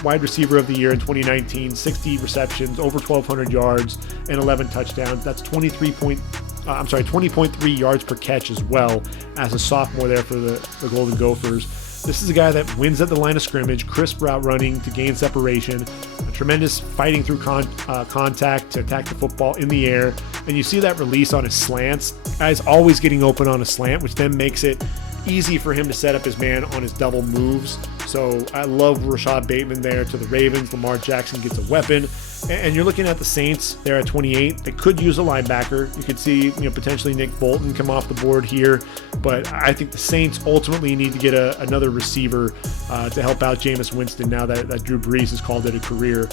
wide receiver of the year in 2019, 60 receptions, over 1,200 yards, and 11 touchdowns. That's 20.3 yards per catch as well as a sophomore there for the Golden Gophers. This is a guy that wins at the line of scrimmage, crisp route running to gain separation, a tremendous fighting through contact to attack the football in the air, and you see that release on his slants. Guy's always getting open on a slant, which then makes it easy for him to set up his man on his double moves. So I love Rashad Bateman there to the Ravens. Lamar Jackson gets a weapon. And you're looking at the Saints there at 28. They could use a linebacker. You could see, potentially Nick Bolton come off the board here. But I think the Saints ultimately need to get another receiver to help out Jameis Winston now that Drew Brees has called it a career.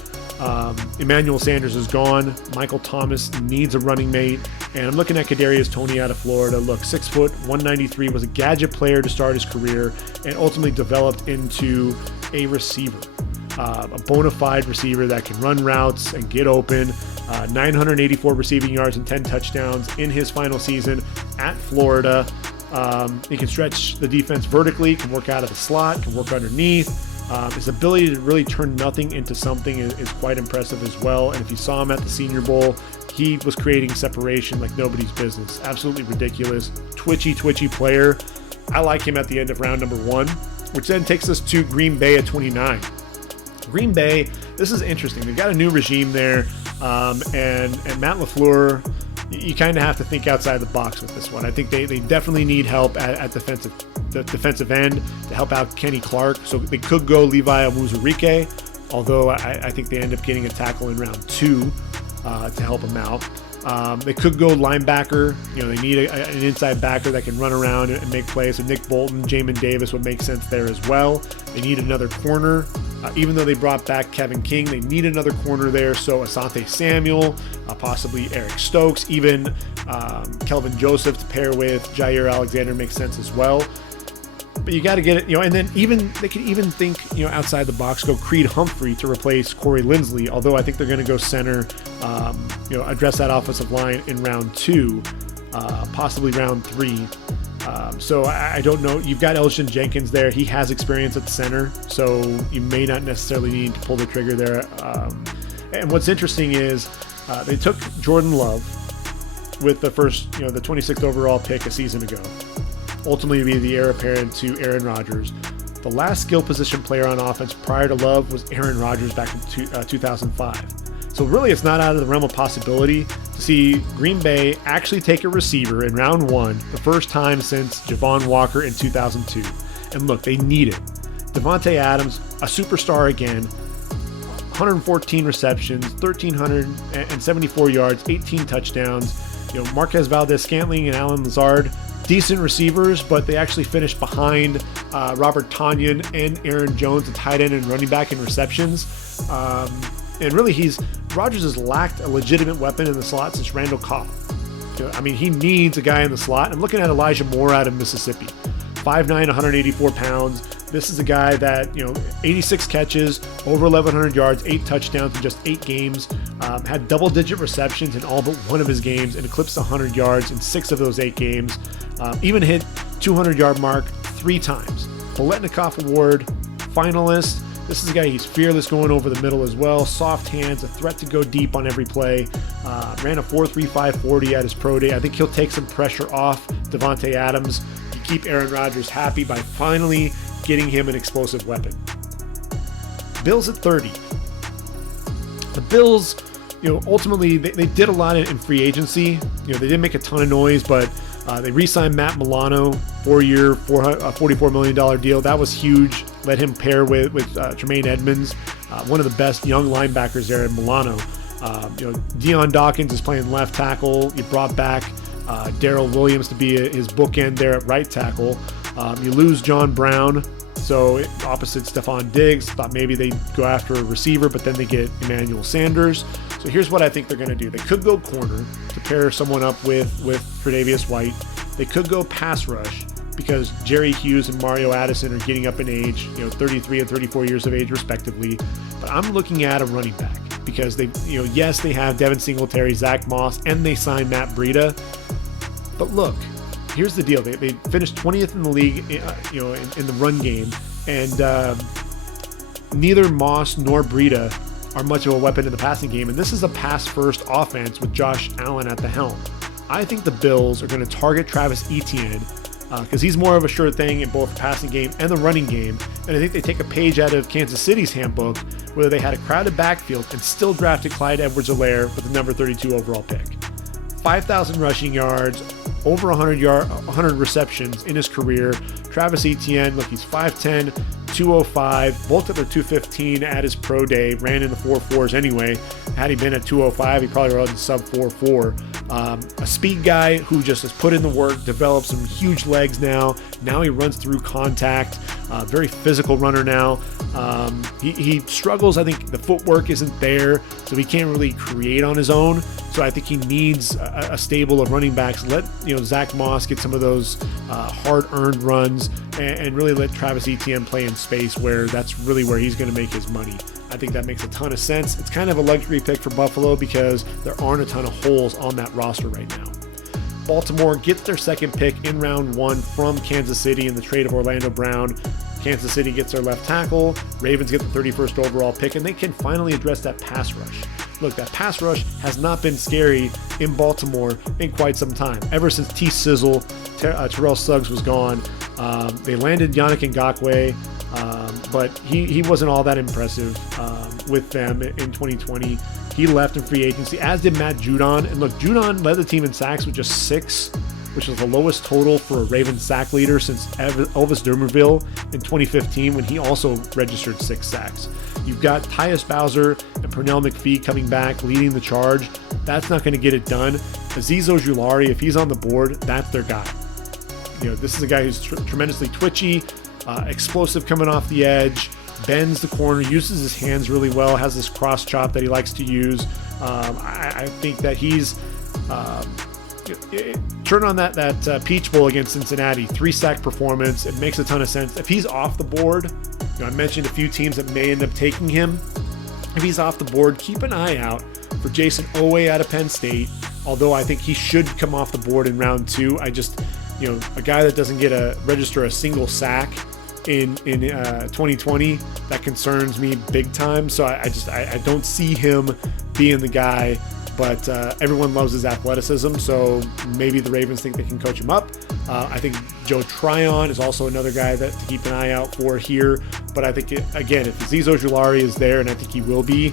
Emmanuel Sanders is gone. Michael Thomas needs a running mate. And I'm looking at Kadarius Toney out of Florida. Look, 6 foot, 193, was a gadget player to start his career and ultimately developed into a receiver. A bona fide receiver that can run routes and get open. 984 receiving yards and 10 touchdowns in his final season at Florida. He can stretch the defense vertically, can work out of the slot, can work underneath. His ability to really turn nothing into something is quite impressive as well. And if you saw him at the Senior Bowl, he was creating separation like nobody's business. Absolutely ridiculous. Twitchy player. I like him at the end of round number 1, which then takes us to Green Bay at 29. Green Bay, this is interesting. They've got a new regime there, and Matt LaFleur, you kind of have to think outside the box with this one. I think they definitely need help at the defensive end to help out Kenny Clark. So they could go Levi Onwuzurike, although I think they end up getting a tackle in round 2 to help him out. They could go linebacker. They need an inside backer that can run around and make plays. So Nick Bolton, Jamin Davis would make sense there as well. They need another corner. Even though they brought back Kevin King, they need another corner there. So Asante Samuel, possibly Eric Stokes, even Kelvin Joseph to pair with Jair Alexander makes sense as well. But you got to get it, and then they could even think, outside the box, go Creed Humphrey to replace Corey Linsley. Although I think they're going to go center, address that offensive line in round 2, possibly round 3. So I don't know. You've got Elgin Jenkins there. He has experience at the center, so you may not necessarily need to pull the trigger there. And what's interesting is they took Jordan Love with the first, the 26th overall pick a season ago. Ultimately be the heir apparent to Aaron Rodgers. The last skill position player on offense prior to Love was Aaron Rodgers back in 2005. So really it's not out of the realm of possibility to see Green Bay actually take a receiver in round 1, the first time since Javon Walker in 2002. And look, they need it. Devontae Adams, a superstar again, 114 receptions, 1,374 yards, 18 touchdowns. Marquez Valdez-Scantling and Alan Lazard, decent receivers, but they actually finished behind Robert Tonyan and Aaron Jones, the tight end and running back in receptions. And really, Rodgers has lacked a legitimate weapon in the slot since Randall Cobb. He needs a guy in the slot. I'm looking at Elijah Moore out of Mississippi, 5'9", 184 pounds. This is a guy that, 86 catches, over 1,100 yards, 8 touchdowns in just 8 games, had double-digit receptions in all but one of his games, and eclipsed 100 yards in 6 of those 8 games. Even hit 200-yard mark 3 times. Boletnikoff Award finalist. This is a guy, he's fearless going over the middle as well. Soft hands, a threat to go deep on every play. Ran a 4.35 40 at his pro day. I think he'll take some pressure off Devontae Adams to keep Aaron Rodgers happy by finally getting him an explosive weapon. Bills at 30. The Bills, ultimately they did a lot in free agency. They didn't make a ton of noise, but they re-signed Matt Milano, 4-year, $44 million deal. That was huge. Let him pair with Tremaine Edmonds, one of the best young linebackers there in Milano. Deion Dawkins is playing left tackle. You brought back Darrell Williams to be his bookend there at right tackle. You lose John Brown, so opposite Stephon Diggs. Thought maybe they'd go after a receiver, but then they get Emmanuel Sanders. So here's what I think they're going to do. They could go corner to pair someone up with Tre'Davious White. They could go pass rush because Jerry Hughes and Mario Addison are getting up in age, 33 and 34 years of age respectively. But I'm looking at a running back because they, yes, they have Devin Singletary, Zach Moss, and they signed Matt Breida. But look, here's the deal. They finished 20th in the league, in the run game, and neither Moss nor Breida are much of a weapon in the passing game. And this is a pass-first offense with Josh Allen at the helm. I think the Bills are going to target Travis Etienne because he's more of a sure thing in both the passing game and the running game. And I think they take a page out of Kansas City's handbook, where they had a crowded backfield and still drafted Clyde Edwards-Helaire with the number 32 overall pick. 5,000 rushing yards, over 100 receptions in his career. Travis Etienne, look, he's 5'10", 205, bulked up to 215 at his pro day, ran in the 4.4s anyway. Had he been at 205, he probably run sub 4.4. A speed guy who just has put in the work, developed some huge legs now. Now he runs through contact. Very physical runner now. He struggles. I think the footwork isn't there, so he can't really create on his own. So I think he needs a stable of running backs. Let Zach Moss get some of those hard-earned runs, and really let Travis Etienne play in space where that's really where he's going to make his money. I think that makes a ton of sense. It's kind of a luxury pick for Buffalo because there aren't a ton of holes on that roster right now. Baltimore gets their second pick in round 1 from Kansas City in the trade of Orlando Brown. Kansas City gets their left tackle. Ravens get the 31st overall pick, and they can finally address that pass rush. Look, that pass rush has not been scary in Baltimore in quite some time. Ever since T. Sizzle, Terrell Suggs was gone. They landed Yannick Ngakoue, but he wasn't all that impressive with them in 2020. He left in free agency, as did Matt Judon. And look, Judon led the team in sacks with just 6, which was the lowest total for a Ravens sack leader since Elvis Dumervil in 2015, when he also registered 6 sacks. You've got Tyus Bowser and Pernell McPhee coming back, leading the charge. That's not going to get it done. Azeez Ojulari, if he's on the board, that's their guy. This is a guy who's tremendously twitchy, explosive coming off the edge, bends the corner, uses his hands really well, has this cross chop that he likes to use. I think that he's turn on that Peach Bowl against Cincinnati, 3-sack performance. It makes a ton of sense. If he's off the board, I mentioned a few teams that may end up taking him. If he's off the board, keep an eye out for Jason Owe out of Penn State, although I think he should come off the board in round 2. I just, a guy that doesn't register a single sack in 2020, that concerns me big time. So I don't see him being the guy, but everyone loves his athleticism, so maybe the Ravens think they can coach him up. I think Joe Tryon is also another guy to keep an eye out for here, but I think, again, if Azeez Ojulari is there, and I think he will be,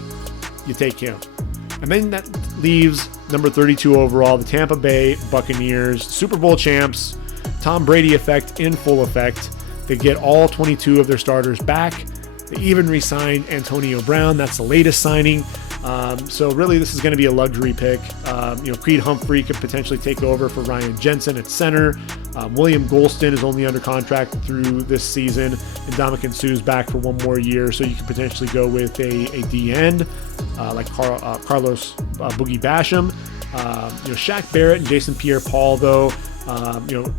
you take him. And then that leaves number 32 overall, the Tampa Bay Buccaneers, Super Bowl champs, Tom Brady effect in full effect. They get all 22 of their starters back. They even re-signed Antonio Brown. That's the latest signing. So really, this is going to be a luxury pick. Creed Humphrey could potentially take over for Ryan Jensen at center. William Golston is only under contract through this season, and Ndamukong Suh's back for one more year. So you could potentially go with a D end like Carlos Boogie Basham. Shaq Barrett and Jason Pierre-Paul, though,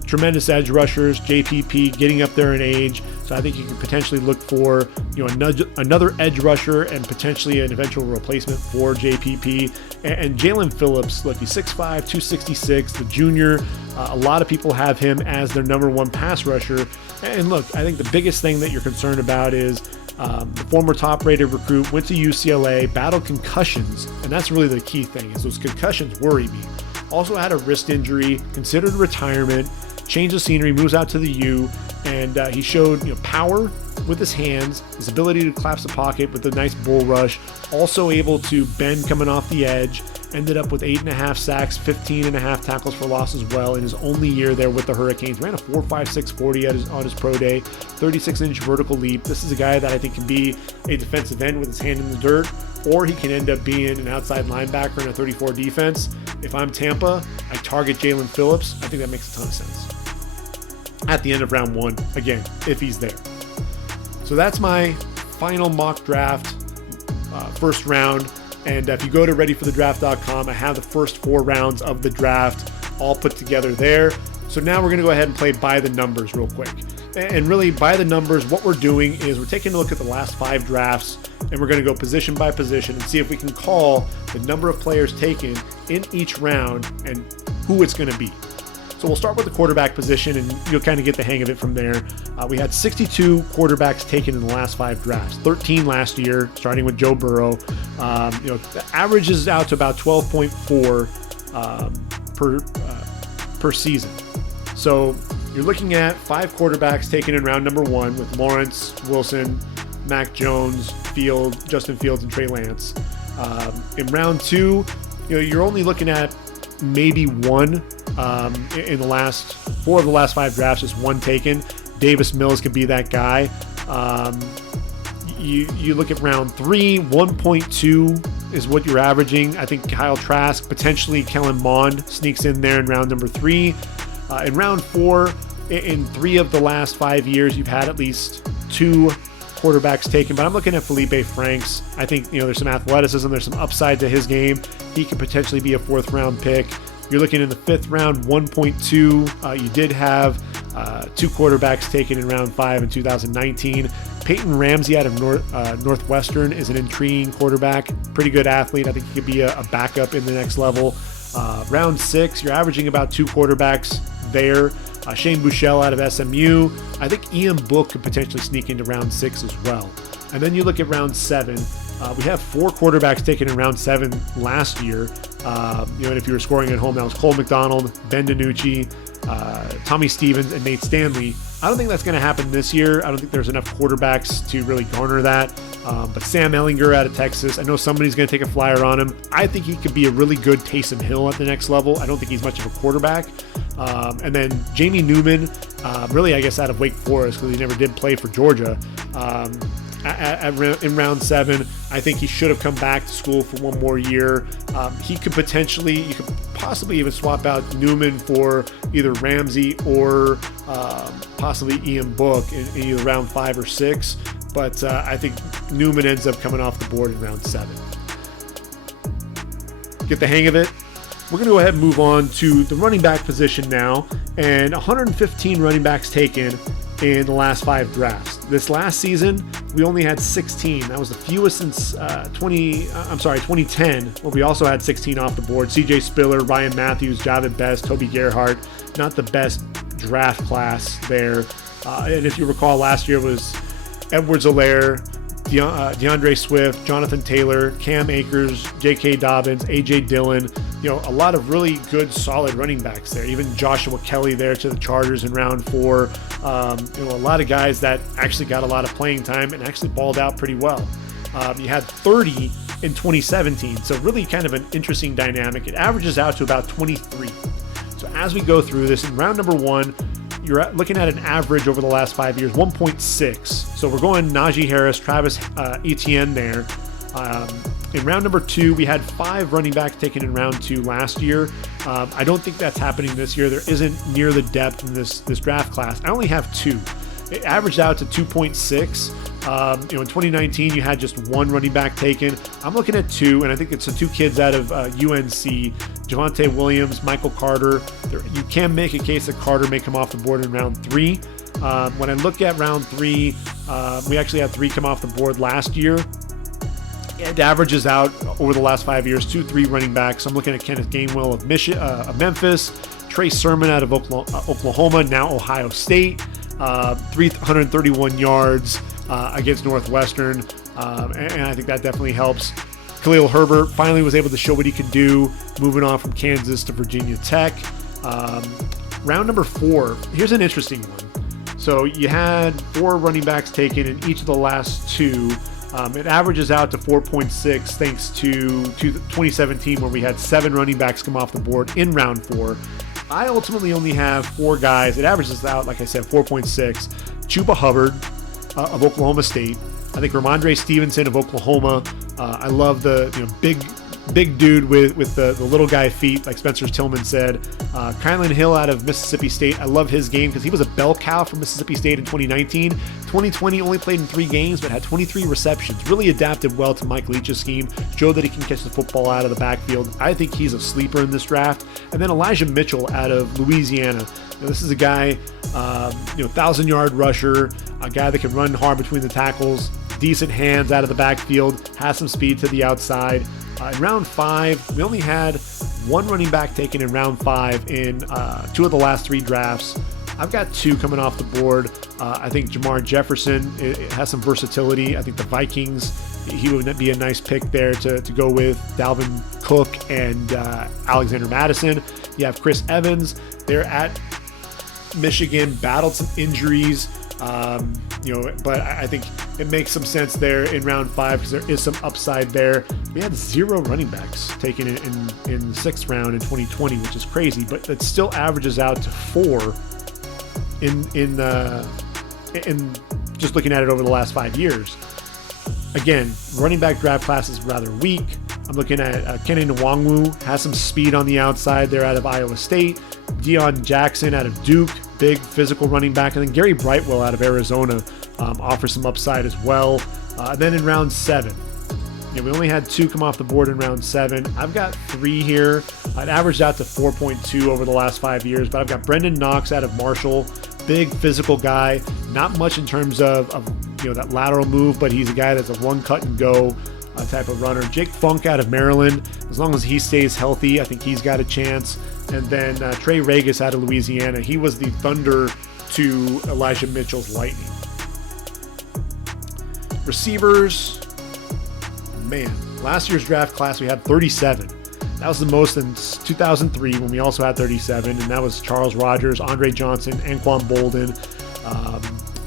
tremendous edge rushers. JPP getting up there in age, so I think you could potentially look for another edge rusher and potentially an eventual replacement for JPP. And Jalen Phillips, look, he's 6'5", 266, the junior. A lot of people have him as their number one pass rusher. And look, I think the biggest thing that you're concerned about is the former top-rated recruit went to UCLA, battled concussions, and that's really the key thing, is those concussions worry me. Also had a wrist injury, considered retirement, changed the scenery, moves out to the U, and he showed power with his hands, his ability to collapse the pocket with a nice bull rush, also able to bend coming off the edge, ended up with 8.5 sacks, 15.5 tackles for loss as well in his only year there with the Hurricanes. Ran a 4.56 40 on his pro day, 36-inch vertical leap. This is a guy that I think can be a defensive end with his hand in the dirt, or he can end up being an outside linebacker in a 34 defense. If I'm Tampa, I target Jalen Phillips. I think that makes a ton of sense. At the end of round 1, again, if he's there. So that's my final mock draft, first round. And if you go to readyforthedraft.com, I have the first 4 rounds of the draft all put together there. So now we're going to go ahead and play by the numbers real quick. And really, by the numbers, what we're doing is we're taking a look at the last 5 drafts, and we're going to go position by position and see if we can call the number of players taken in each round and who it's going to be. So we'll start with the quarterback position, and you'll kind of get the hang of it from there. We had 62 quarterbacks taken in the last 5 drafts, 13 last year, starting with Joe Burrow. The average is out to about 12.4 per season. So you're looking at 5 quarterbacks taken in round number 1 with Lawrence, Wilson, Mac Jones, Justin Fields, and Trey Lance. In round 2, you're only looking at maybe 1 in the last 4 of the last 5 drafts, just 1 taken. Davis Mills could be that guy. You look at round 3, 1.2 is what you're averaging. I think Kyle Trask, potentially Kellen Mond sneaks in there in round number 3. In round 4, in 3 of the last 5 years, you've had at least 2 quarterbacks taken, but I'm looking at Felipe Franks. I think there's some athleticism, there's some upside to his game. He could potentially be a 4th round pick. You're looking in the 5th round, 1.2. You did have 2 quarterbacks taken in round 5 in 2019. Peyton Ramsey out of Northwestern is an intriguing quarterback, pretty good athlete. I think he could be a backup in the next level. Round 6, you're averaging about 2 quarterbacks there. Shane Buechele out of SMU. I think Ian Book could potentially sneak into round 6 as well. And then you look at round 7. We have 4 quarterbacks taken in round 7 last year. And if you were scoring at home, that was Cole McDonald, Ben DiNucci, Tommy Stevens, and Nate Stanley. I don't think that's going to happen this year. I don't think there's enough quarterbacks to really garner that. But Sam Ehlinger out of Texas, I know somebody's going to take a flyer on him. I think he could be a really good Taysom Hill at the next level. I don't think he's much of a quarterback. And then Jamie Newman, really, I guess, out of Wake Forest, because he never did play for Georgia. In round 7, I think he should have come back to school for one more year. You could possibly even swap out Newman for either Ramsey or possibly Ian Book in either round 5 or 6. But I think Newman ends up coming off the board in round 7. Get the hang of it. We're going to go ahead and move on to the running back position now. And 115 running backs taken in the last 5 drafts. This last season, we only had 16. That was the fewest since 2010, where we also had 16 off the board. CJ Spiller, Ryan Matthews, Javid Best, Toby Gerhart. Not the best draft class there. And if you recall, last year was Edwards-Helaire, DeAndre Swift, Jonathan Taylor, Cam Akers, J.K. Dobbins, A.J. Dillon. A lot of really good, solid running backs there. Even Joshua Kelly there to the Chargers in round 4. A lot of guys that actually got a lot of playing time and actually balled out pretty well. You had 30 in 2017, so really kind of an interesting dynamic. It averages out to about 23. So as we go through this, in round number 1, you're looking at an average over the last 5 years, 1.6. So we're going Najee Harris, Travis Etienne there. In round number 2, we had 5 running backs taken in round 2 last year. I don't think that's happening this year. There isn't near the depth in this draft class. I only have 2. It averaged out to 2.6. In 2019, you had just 1 running back taken. I'm looking at 2, and I think it's the 2 kids out of UNC, Javonte Williams, Michael Carter. You can make a case that Carter may come off the board in round 3. When I look at round 3, we actually had 3 come off the board last year. It averages out over the last 5 years, 2-3 running backs. I'm looking at Kenneth Gainwell of Memphis, Trey Sermon out of Oklahoma, now Ohio State, 331 yards against Northwestern, and I think that definitely helps. Khalil Herbert finally was able to show what he could do, moving on from Kansas to Virginia Tech. Round number 4, here's an interesting one. So you had 4 running backs taken in each of the last 2. It averages out to 4.6 thanks to 2017, where we had 7 running backs come off the board in round 4. I ultimately only have 4 guys. It averages out, like I said, 4.6. Chuba Hubbard of Oklahoma State. I think Ramondre Stevenson of Oklahoma. I love the big dude with the little guy feet, like Spencer Tillman said. Kylan Hill out of Mississippi State. I love his game because he was a bell cow for Mississippi State in 2019. 2020 only played in 3 games, but had 23 receptions. Really adapted well to Mike Leach's scheme. Showed that he can catch the football out of the backfield. I think he's a sleeper in this draft. And then Elijah Mitchell out of Louisiana. This is a guy, 1,000-yard rusher, a guy that can run hard between the tackles, decent hands out of the backfield, has some speed to the outside. In round 5, we only had 1 running back taken in round 5 in 2 of the last 3 drafts. I've got 2 coming off the board. I think Jamar Jefferson it has some versatility. I think the Vikings, he would be a nice pick there to go with Dalvin Cook and Alexander Madison. You have Chris Evans. They're at Michigan, battled some injuries. But I think it makes some sense there in round 5 because there is some upside there. We had 0 running backs taken in the 6th round in 2020, which is crazy, but it still averages out to 4 in just looking at it over the last 5 years. Again, running back draft class is rather weak. I'm looking at Kenny Nwangwu, has some speed on the outside there out of Iowa State. Deion Jackson out of Duke, big physical running back. And then Gary Brightwell out of Arizona offers some upside as well. Then in round 7, we only had 2 come off the board in round 7. I've got 3 here. It averaged out to 4.2 over the last 5 years, but I've got Brendan Knox out of Marshall, big physical guy, not much in terms of that lateral move, but he's a guy that's a one cut and go type of runner. Jake Funk out of Maryland, as long as he stays healthy, I think he's got a chance. And then Trey Regis out of Louisiana. He was the thunder to Elijah Mitchell's lightning. Receivers, man, last year's draft class we had 37. That was the most since 2003 when we also had 37, and that was Charles Rogers, Andre Johnson, Anquan Bolden.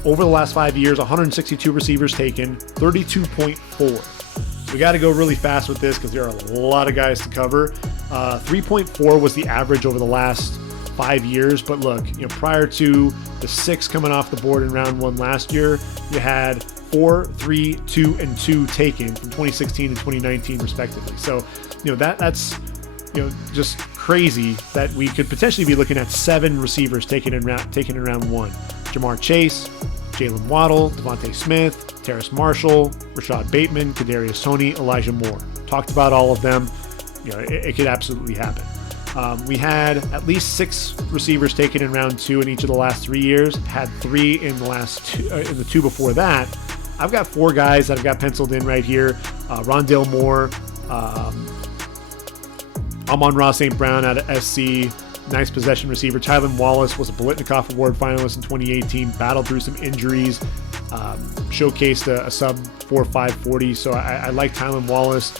Over the last 5 years, 162 receivers taken, 32.4. We got to go really fast with this because there are a lot of guys to cover. 3.4 was the average over the last 5 years, but look, prior to the 6 coming off the board in round 1 last year, you had 4, 3, 2, and 2 taken from 2016 and 2019 respectively. So, that's just crazy that we could potentially be looking at 7 receivers taken in round 1. Jamar Chase, Jalen Waddle, Devontae Smith, Terrace Marshall, Rashad Bateman, Kadarius Toney, Elijah Moore. Talked about all of them. It could absolutely happen. We had at least 6 receivers taken in round 2 in each of the last 3 years. Had 3 in the last 2, in the 2 before that. I've got 4 guys that I've got penciled in right here. Rondale Moore, Amon-Ra St. Brown out of SC, nice possession receiver. Tylan Wallace was a Biletnikoff Award finalist in 2018, battled through some injuries, showcased a sub 4.5 40. So I like Tylan Wallace.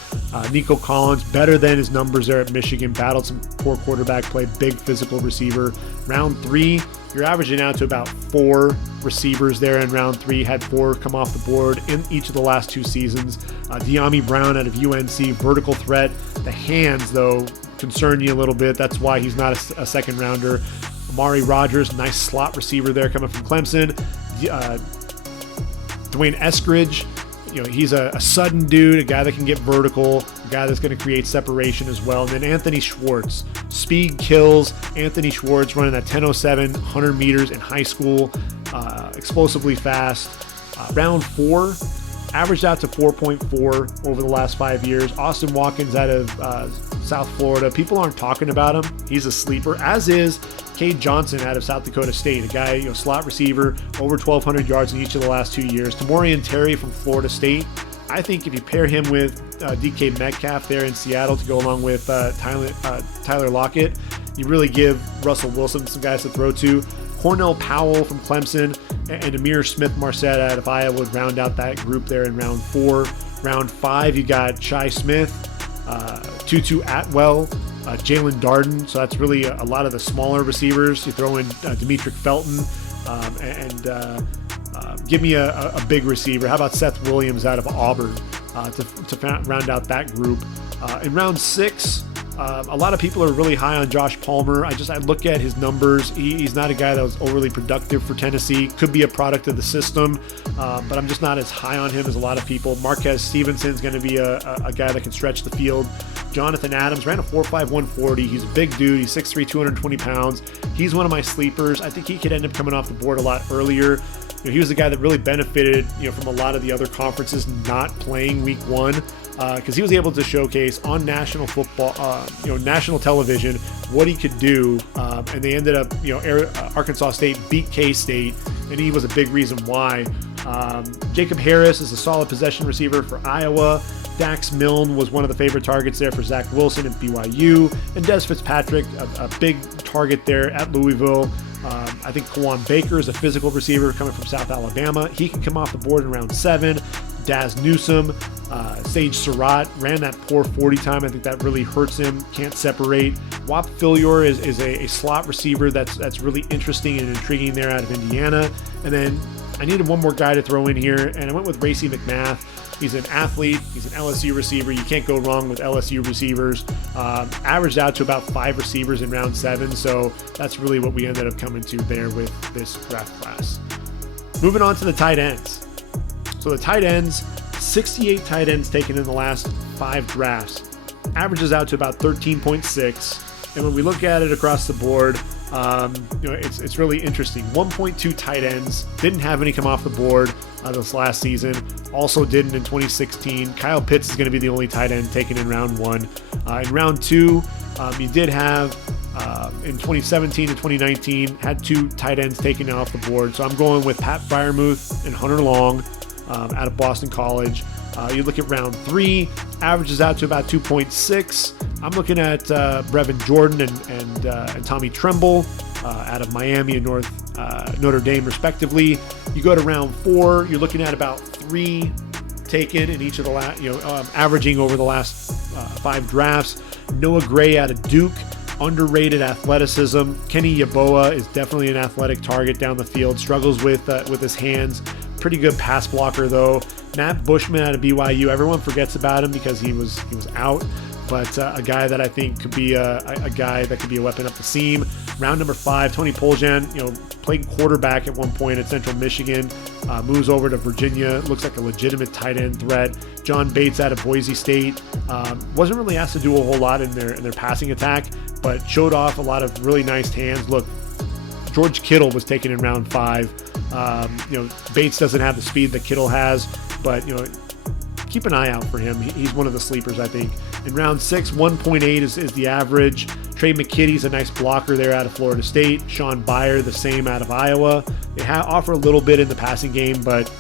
Nico Collins, better than his numbers there at Michigan, battled some poor quarterback play, big physical receiver. Round 3, you're averaging out to about 4 receivers there in round 3, had 4 come off the board in each of the last 2 seasons. De'Ami Brown out of UNC, vertical threat. The hands, though, concern you a little bit. That's why he's not a second rounder. Amari Rogers, nice slot receiver there coming from Clemson. Dwayne Eskridge, He's a sudden dude, a guy that can get vertical, a guy that's going to create separation as well. And then Anthony Schwartz, speed kills. Anthony Schwartz running that 10.07, 100 meters in high school, explosively fast. Round 4, averaged out to 4.4 over the last 5 years. Austin Watkins out of South Florida. People aren't talking about him. He's a sleeper, as is Cade Johnson out of South Dakota State, a guy, slot receiver, over 1,200 yards in each of the last 2 years. Tamorrion Terry from Florida State. I think if you pair him with DK Metcalf there in Seattle to go along with Tyler Lockett, you really give Russell Wilson some guys to throw to. Cornell Powell from Clemson and Amir Smith-Marset out of Iowa would round out that group there in round 4. Round 5, you got Shai Smith, Tutu Atwell, Jalen Darden. So that's really a lot of the smaller receivers. You throw in Demetric Felton and give me a big receiver. How about Seth Williams out of Auburn to round out that group? In round 6, a lot of people are really high on Josh Palmer. I look at his numbers. He's not a guy that was overly productive for Tennessee. Could be a product of the system, but I'm just not as high on him as a lot of people. Marquez Stevenson's going to be a guy that can stretch the field. Jonathan Adams ran a 4.5 140. He's a big dude. He's 6'3", 220 pounds. He's one of my sleepers. I think he could end up coming off the board a lot earlier. He was the guy that really benefited, from a lot of the other conferences not playing week 1. Because he was able to showcase on national football, national television, what he could do, and they ended up, Arkansas State beat K-State, and he was a big reason why. Jacob Harris is a solid possession receiver for Iowa. Dax Milne was one of the favorite targets there for Zach Wilson at BYU, and Des Fitzpatrick, a big target there at Louisville. I think Kawan Baker is a physical receiver coming from South Alabama. He can come off the board in round 7. Daz Newsome, Sage Surratt ran that poor 40 time. I think that really hurts him. Can't separate. Whop Philyor is a slot receiver that's really interesting and intriguing there out of Indiana. And then I needed one more guy to throw in here, and I went with Racey McMath. He's an athlete. He's an LSU receiver. You can't go wrong with LSU receivers. Averaged out to about 5 receivers in round 7, so that's really what we ended up coming to there with this draft class. Moving on to the tight ends. So the tight ends, 68 tight ends taken in the last 5 drafts. Averages out to about 13.6. And when we look at it across the board, it's really interesting. 1.2 tight ends. Didn't have any come off the board this last season. Also didn't in 2016. Kyle Pitts is going to be the only tight end taken in round 1. In round 2, you did have in 2017 and 2019, had 2 tight ends taken off the board. So I'm going with Pat Freiermuth and Hunter Long out of Boston College. You look at round 3, averages out to about 2.6. I'm looking at Brevin Jordan and Tommy Tremble out of Miami and Notre Dame, respectively. You go to round 4, you're looking at about 3 taken in each of the averaging over the last 5 drafts. Noah Gray out of Duke, underrated athleticism. Kenny Yeboah is definitely an athletic target down the field. Struggles with his hands. Pretty good pass blocker though. Matt Bushman out of BYU. Everyone forgets about him because he was out, but a guy that I think could be a guy that could be a weapon up the seam. Round number 5, Tony Poljan, played quarterback at one point at Central Michigan, moves over to Virginia. Looks like a legitimate tight end threat. John Bates out of Boise State, wasn't really asked to do a whole lot in their passing attack, but showed off a lot of really nice hands. Look, George Kittle was taken in round 5. Bates doesn't have the speed that Kittle has, but keep an eye out for him. He's one of the sleepers, I think. In round 6, 1.8 is the average. Trey McKitty's a nice blocker there out of Florida State. Sean Byer, the same out of Iowa. They offer a little bit in the passing game, but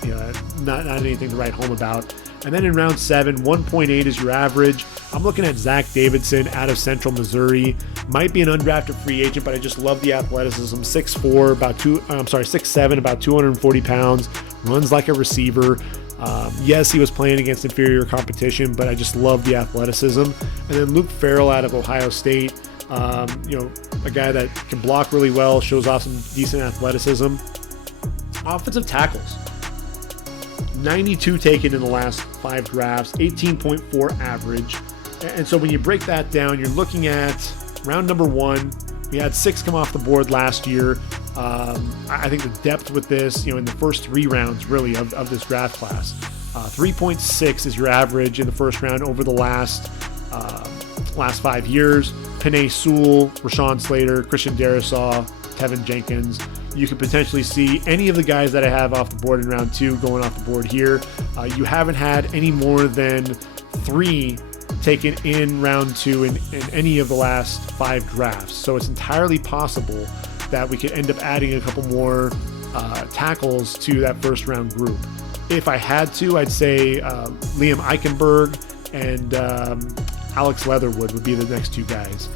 not anything to write home about. And then in round 7, 1.8 is your average. I'm looking at Zach Davidson out of Central Missouri. Might be an undrafted free agent, but I just love the athleticism. 6'4", 6'7", about 240 pounds. Runs like a receiver. Yes, he was playing against inferior competition, but I just love the athleticism. And then Luke Farrell out of Ohio State. A guy that can block really well, shows off some decent athleticism. Offensive tackles. 92 taken in the last 5 drafts, 18.4 average. And so when you break that down, you're looking at round number 1. We had 6 come off the board last year. I think the depth with this, in the first 3 rounds really of this draft class. 3.6 is your average in the first round over the last 5 years. Penei Sewell, Rashawn Slater, Christian Darrisaw, Tevin Jenkins. You could potentially see any of the guys that I have off the board in round 2 going off the board here. You haven't had any more than 3 taken in round 2 in any of the last 5 drafts. So it's entirely possible that we could end up adding a couple more tackles to that first round group. If I had to, I'd say Liam Eichenberg and Alex Leatherwood would be the next 2 guys.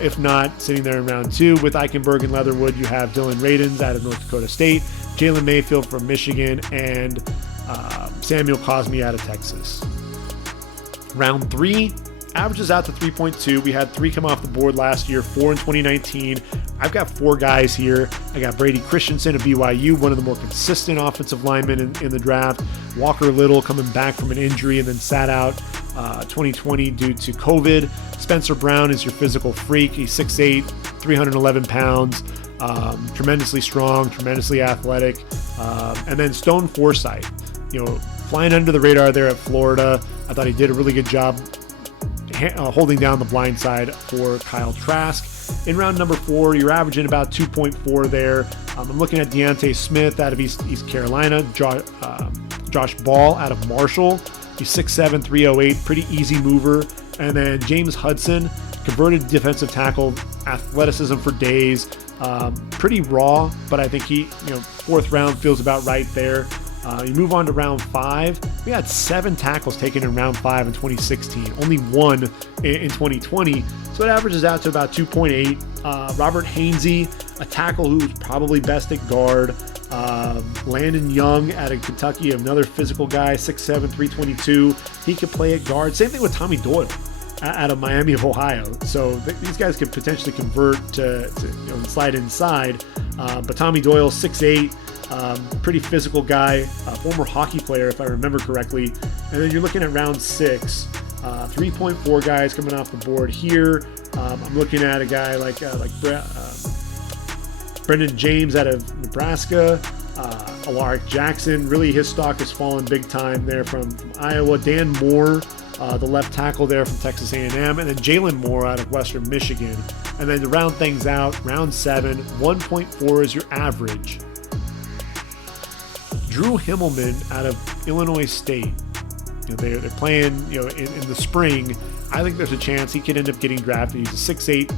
If not, sitting there in round 2 with Eichenberg and Leatherwood, you have Dylan Radins out of North Dakota State, Jalen Mayfield from Michigan, and Samuel Cosmi out of Texas. Round 3 averages out to 3.2. We had 3 come off the board last year, 4 in 2019. I've got 4 guys here. I got Brady Christensen of BYU, one of the more consistent offensive linemen in the draft. Walker Little coming back from an injury and then sat out 2020 due to COVID. Spencer Brown is your physical freak. He's 6'8", 311 pounds, tremendously strong, tremendously athletic. And then Stone Forsythe, flying under the radar there at Florida. I thought he did a really good job holding down the blind side for Kyle Trask. In round number 4, you're averaging about 2.4 there. I'm looking at Deontay Smith out of East Carolina, Josh Ball out of Marshall. He's 6'7", 308, pretty easy mover. And then James Hudson, converted defensive tackle, athleticism for days. Pretty raw, but I think he, 4th round feels about right there. You move on to round 5. We had 7 tackles taken in round 5 in 2016, only 1 in 2020. So it averages out to about 2.8. Robert Hainsey, a tackle who's probably best at guard. Landon Young out of Kentucky, another physical guy, 6'7", 322. He could play at guard. Same thing with Tommy Doyle out of Miami of Ohio. So these guys could potentially convert to slide inside. But Tommy Doyle, 6'8", pretty physical guy, former hockey player if I remember correctly. And then you're looking at round 6, 3.4 guys coming off the board here. I'm looking at a guy like Brendan James out of Nebraska, Alaric Jackson. Really, his stock has fallen big time there from Iowa. Dan Moore, the left tackle there from Texas A&M, and then Jalen Moore out of Western Michigan. And then to round things out, round 7, 1.4 is your average. Drew Himmelman out of Illinois State. They're playing in the spring. I think there's a chance he could end up getting drafted. He's a 6'8"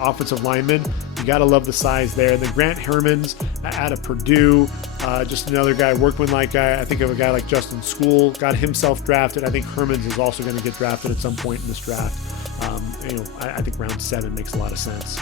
offensive lineman. You got to love the size there. And then Grant Hermans out of Purdue, just another guy, workmanlike guy. I think of a guy like Justin School, got himself drafted. I think Hermans is also going to get drafted at some point in this draft. I think round 7 makes a lot of sense.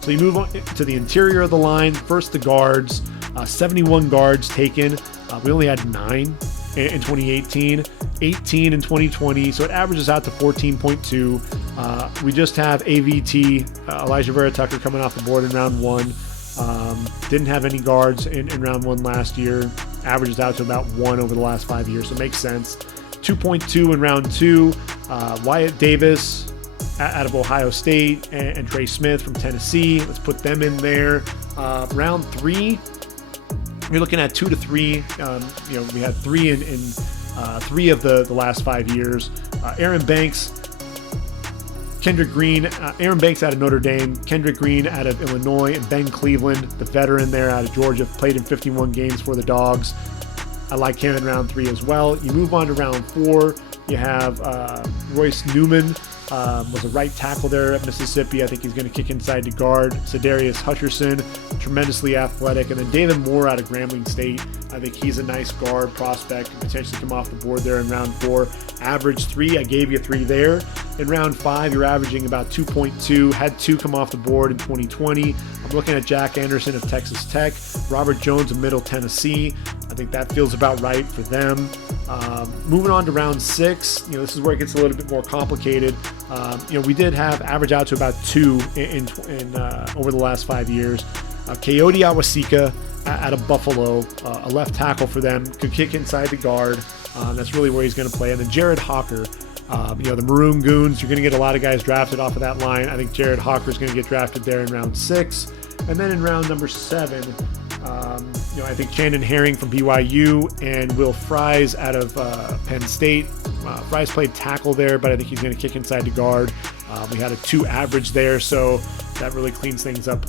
So you move on to the interior of the line. First, the guards. 71 guards taken. We only had 9 in 2018, 18 in 2020, so it averages out to 14.2. We just have AVT, Elijah Vera Tucker, coming off the board in round 1. Didn't have any guards in round 1 last year. Averages out to about 1 over the last 5 years, so it makes sense. 2.2 in round 2. Wyatt Davis out of Ohio State and Trey Smith from Tennessee. Let's put them in there. Round 3. You're looking at 2 to 3. We had 3 in 3 of the last 5 years. Aaron Banks, Kendrick Green, Aaron Banks out of Notre Dame, Kendrick Green out of Illinois, and Ben Cleveland, the veteran there out of Georgia, played in 51 games for the Dogs. I like him in round 3 as well. You move on to round 4. You have Royce Newman. Was a right tackle there at Mississippi. I think he's going to kick inside to guard. Sedarius Hutcherson, tremendously athletic. And then David Moore out of Grambling State. I think he's a nice guard prospect. Could potentially come off the board there in round 4. Average 3. I gave you 3 there. In round 5, you're averaging about 2.2. Had 2 come off the board in 2020. I'm looking at Jack Anderson of Texas Tech. Robert Jones of Middle Tennessee. I think that feels about right for them. Moving on to round 6, this is where it gets a little bit more complicated. We did have average out to about 2 in over the last 5 years. Coyote Awasika out of Buffalo, a left tackle for them, could kick inside the guard. That's really where he's going to play. And then Jared Hawker, the Maroon Goons, you're going to get a lot of guys drafted off of that line. I think Jared Hawker is going to get drafted there in round 6. And then in round number 7, I think Shannon Herring from BYU and Will Fries out of Penn State. Fries played tackle there, but I think he's going to kick inside to guard. We had a 2 average there, so that really cleans things up.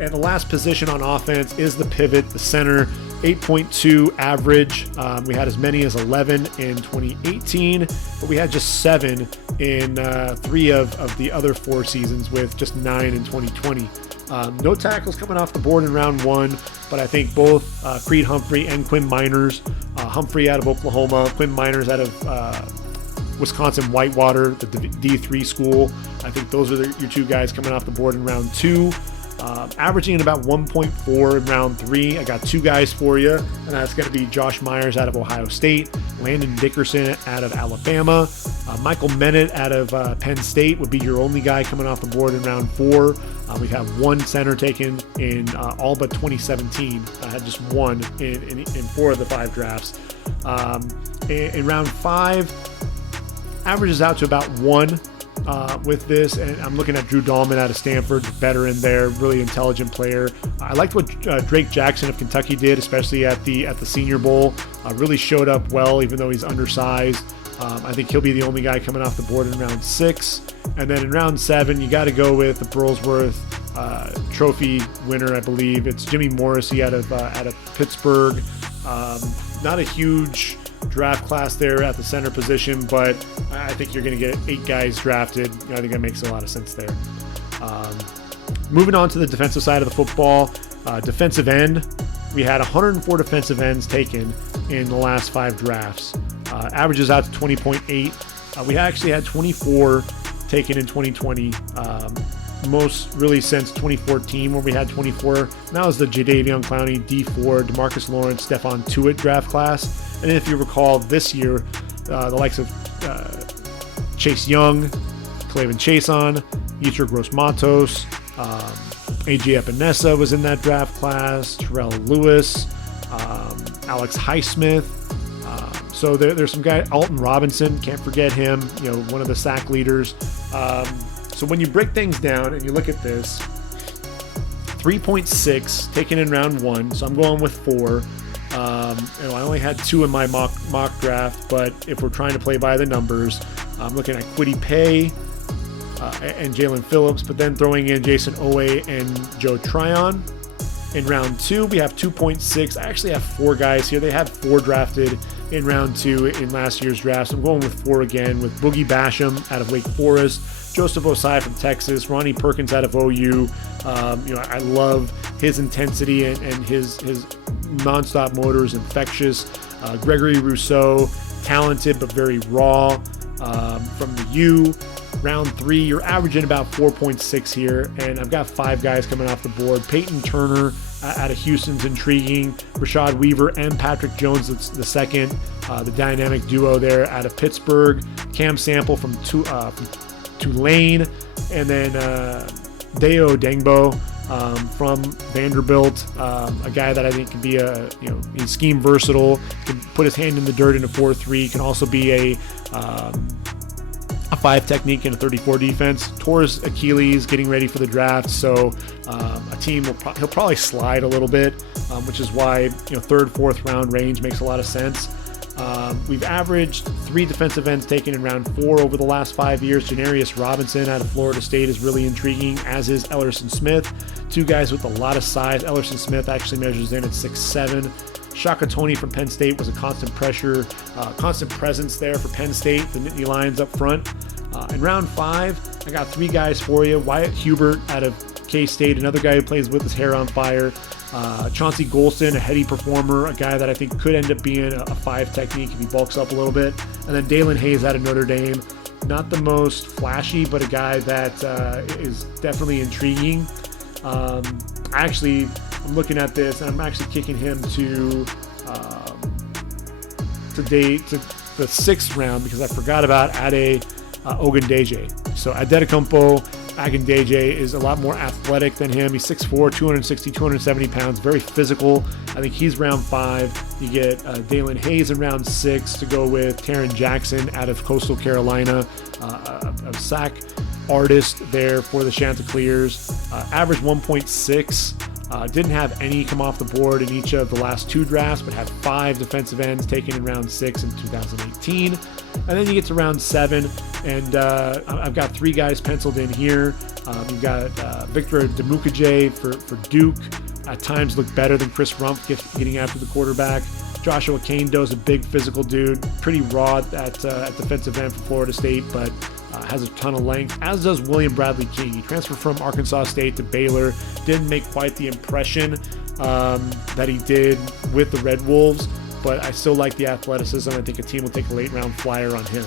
And the last position on offense is the pivot, the center, 8.2 average. We had as many as 11 in 2018, but we had just 7 in 3 of the other 4 seasons, with just 9 in 2020. No tackles coming off the board in round 1, but I think both Creed Humphrey and Quinn Miners, Humphrey out of Oklahoma, Quinn Miners out of Wisconsin Whitewater, the D3 school. I think those are your 2 guys coming off the board in round 2. Averaging at about 1.4 in round 3. I got 2 guys for you, and that's going to be Josh Myers out of Ohio State, Landon Dickerson out of Alabama, Michael Menet out of Penn State would be your only guy coming off the board in round 4. We have 1 center taken in all but 2017. I had just 1 in 4 of the 5 drafts. In round 5, averages out to about 1. With this, and I'm looking at Drew Dahlman out of Stanford, veteran there, really intelligent player. I liked what Drake Jackson of Kentucky did, especially at the Senior Bowl. Really showed up well, even though he's undersized. I think he'll be the only guy coming off the board in round 6. And then in round 7, you got to go with the Burlsworth Trophy winner, I believe. It's Jimmy Morrissey out of Pittsburgh. Not a huge draft class there at the center position, but I think you're going to get 8 guys drafted. I think that makes a lot of sense there. Moving on to the defensive side of the football, defensive end, we had 104 defensive ends taken in the last 5 drafts. Averages out to 20.8. We actually had 24 taken in 2020. Most really since 2014, where we had 24. And that was the Jadeveon Clowney, D4, DeMarcus Lawrence, Stephon Tuitt draft class. And if you recall, this year, the likes of Chase Young, Clavin Chason, Yetur Gross-Matos, AJ Epinesa was in that draft class, Terrell Lewis, Alex Highsmith. So there's some guy, Alton Robinson, can't forget him, one of the sack leaders. So when you break things down and you look at this, 3.6 taken in round 1, so I'm going with 4. I only had 2 in my mock draft, but if we're trying to play by the numbers, I'm looking at Kwity Paye and Jalen Phillips, but then throwing in Jason Owe and Joe Tryon. In round 2, we have 2.6. I actually have 4 guys here. They had 4 drafted in round 2 in last year's draft. So I'm going with 4 again, with Boogie Basham out of Wake Forest, Joseph Osai from Texas, Ronnie Perkins out of OU. I love his intensity and his nonstop motor is infectious. Gregory Rousseau, talented but very raw. From the U, round 3, you're averaging about 4.6 here, and I've got 5 guys coming off the board. Peyton Turner out of Houston's intriguing. Rashad Weaver and Patrick Jones, the second, the dynamic duo there out of Pittsburgh. Cam Sample from Tulane, and then Deo Dengbo from Vanderbilt, a guy that I think can be he's scheme versatile, can put his hand in the dirt in a 4-3, can also be a 5 technique and a 34 defense. Tore his Achilles getting ready for the draft, so a team he'll probably slide a little bit, which is why 3rd, 4th round range makes a lot of sense. We've averaged 3 defensive ends taken in round 4 over the last 5 years. Janarius Robinson out of Florida State is really intriguing, as is Ellerson Smith. 2 guys with a lot of size. Ellerson Smith actually measures in at 6'7". Shaka Toney from Penn State was a constant presence there for Penn State, the Nittany Lions up front. In round 5, I got 3 guys for you. Wyatt Hubert out of K-State, another guy who plays with his hair on fire. Chauncey Golston, a heady performer, a guy that I think could end up being a 5 technique if he bulks up a little bit. And then Dalen Hayes out of Notre Dame. Not the most flashy, but a guy that is definitely intriguing. I'm looking at this, and I'm actually kicking him to the 6th round because I forgot about Ade Ogundeji. So Adetokunbo Ogundeji is a lot more athletic than him. He's 6'4", 260, 270 pounds, very physical. I think he's round 5. You get Dalen Hayes in round 6 to go with Taron Jackson out of Coastal Carolina, a sack artist there for the Chanticleers. Average 1.6 Didn't have any come off the board in each of the last 2 drafts, but had 5 defensive ends taken in round 6 in 2018. And then you get to round 7, and I've got 3 guys penciled in here. You've got Victor Dimukeje for Duke. At times looked better than Chris Rumph getting after the quarterback. Joshua Kando is a big physical dude, pretty raw at defensive end for Florida State, but has a ton of length, as does William Bradley King. He transferred from Arkansas State to Baylor. Didn't make quite the impression that he did with the Red Wolves, but I still like the athleticism. I think a team will take a late round flyer on him.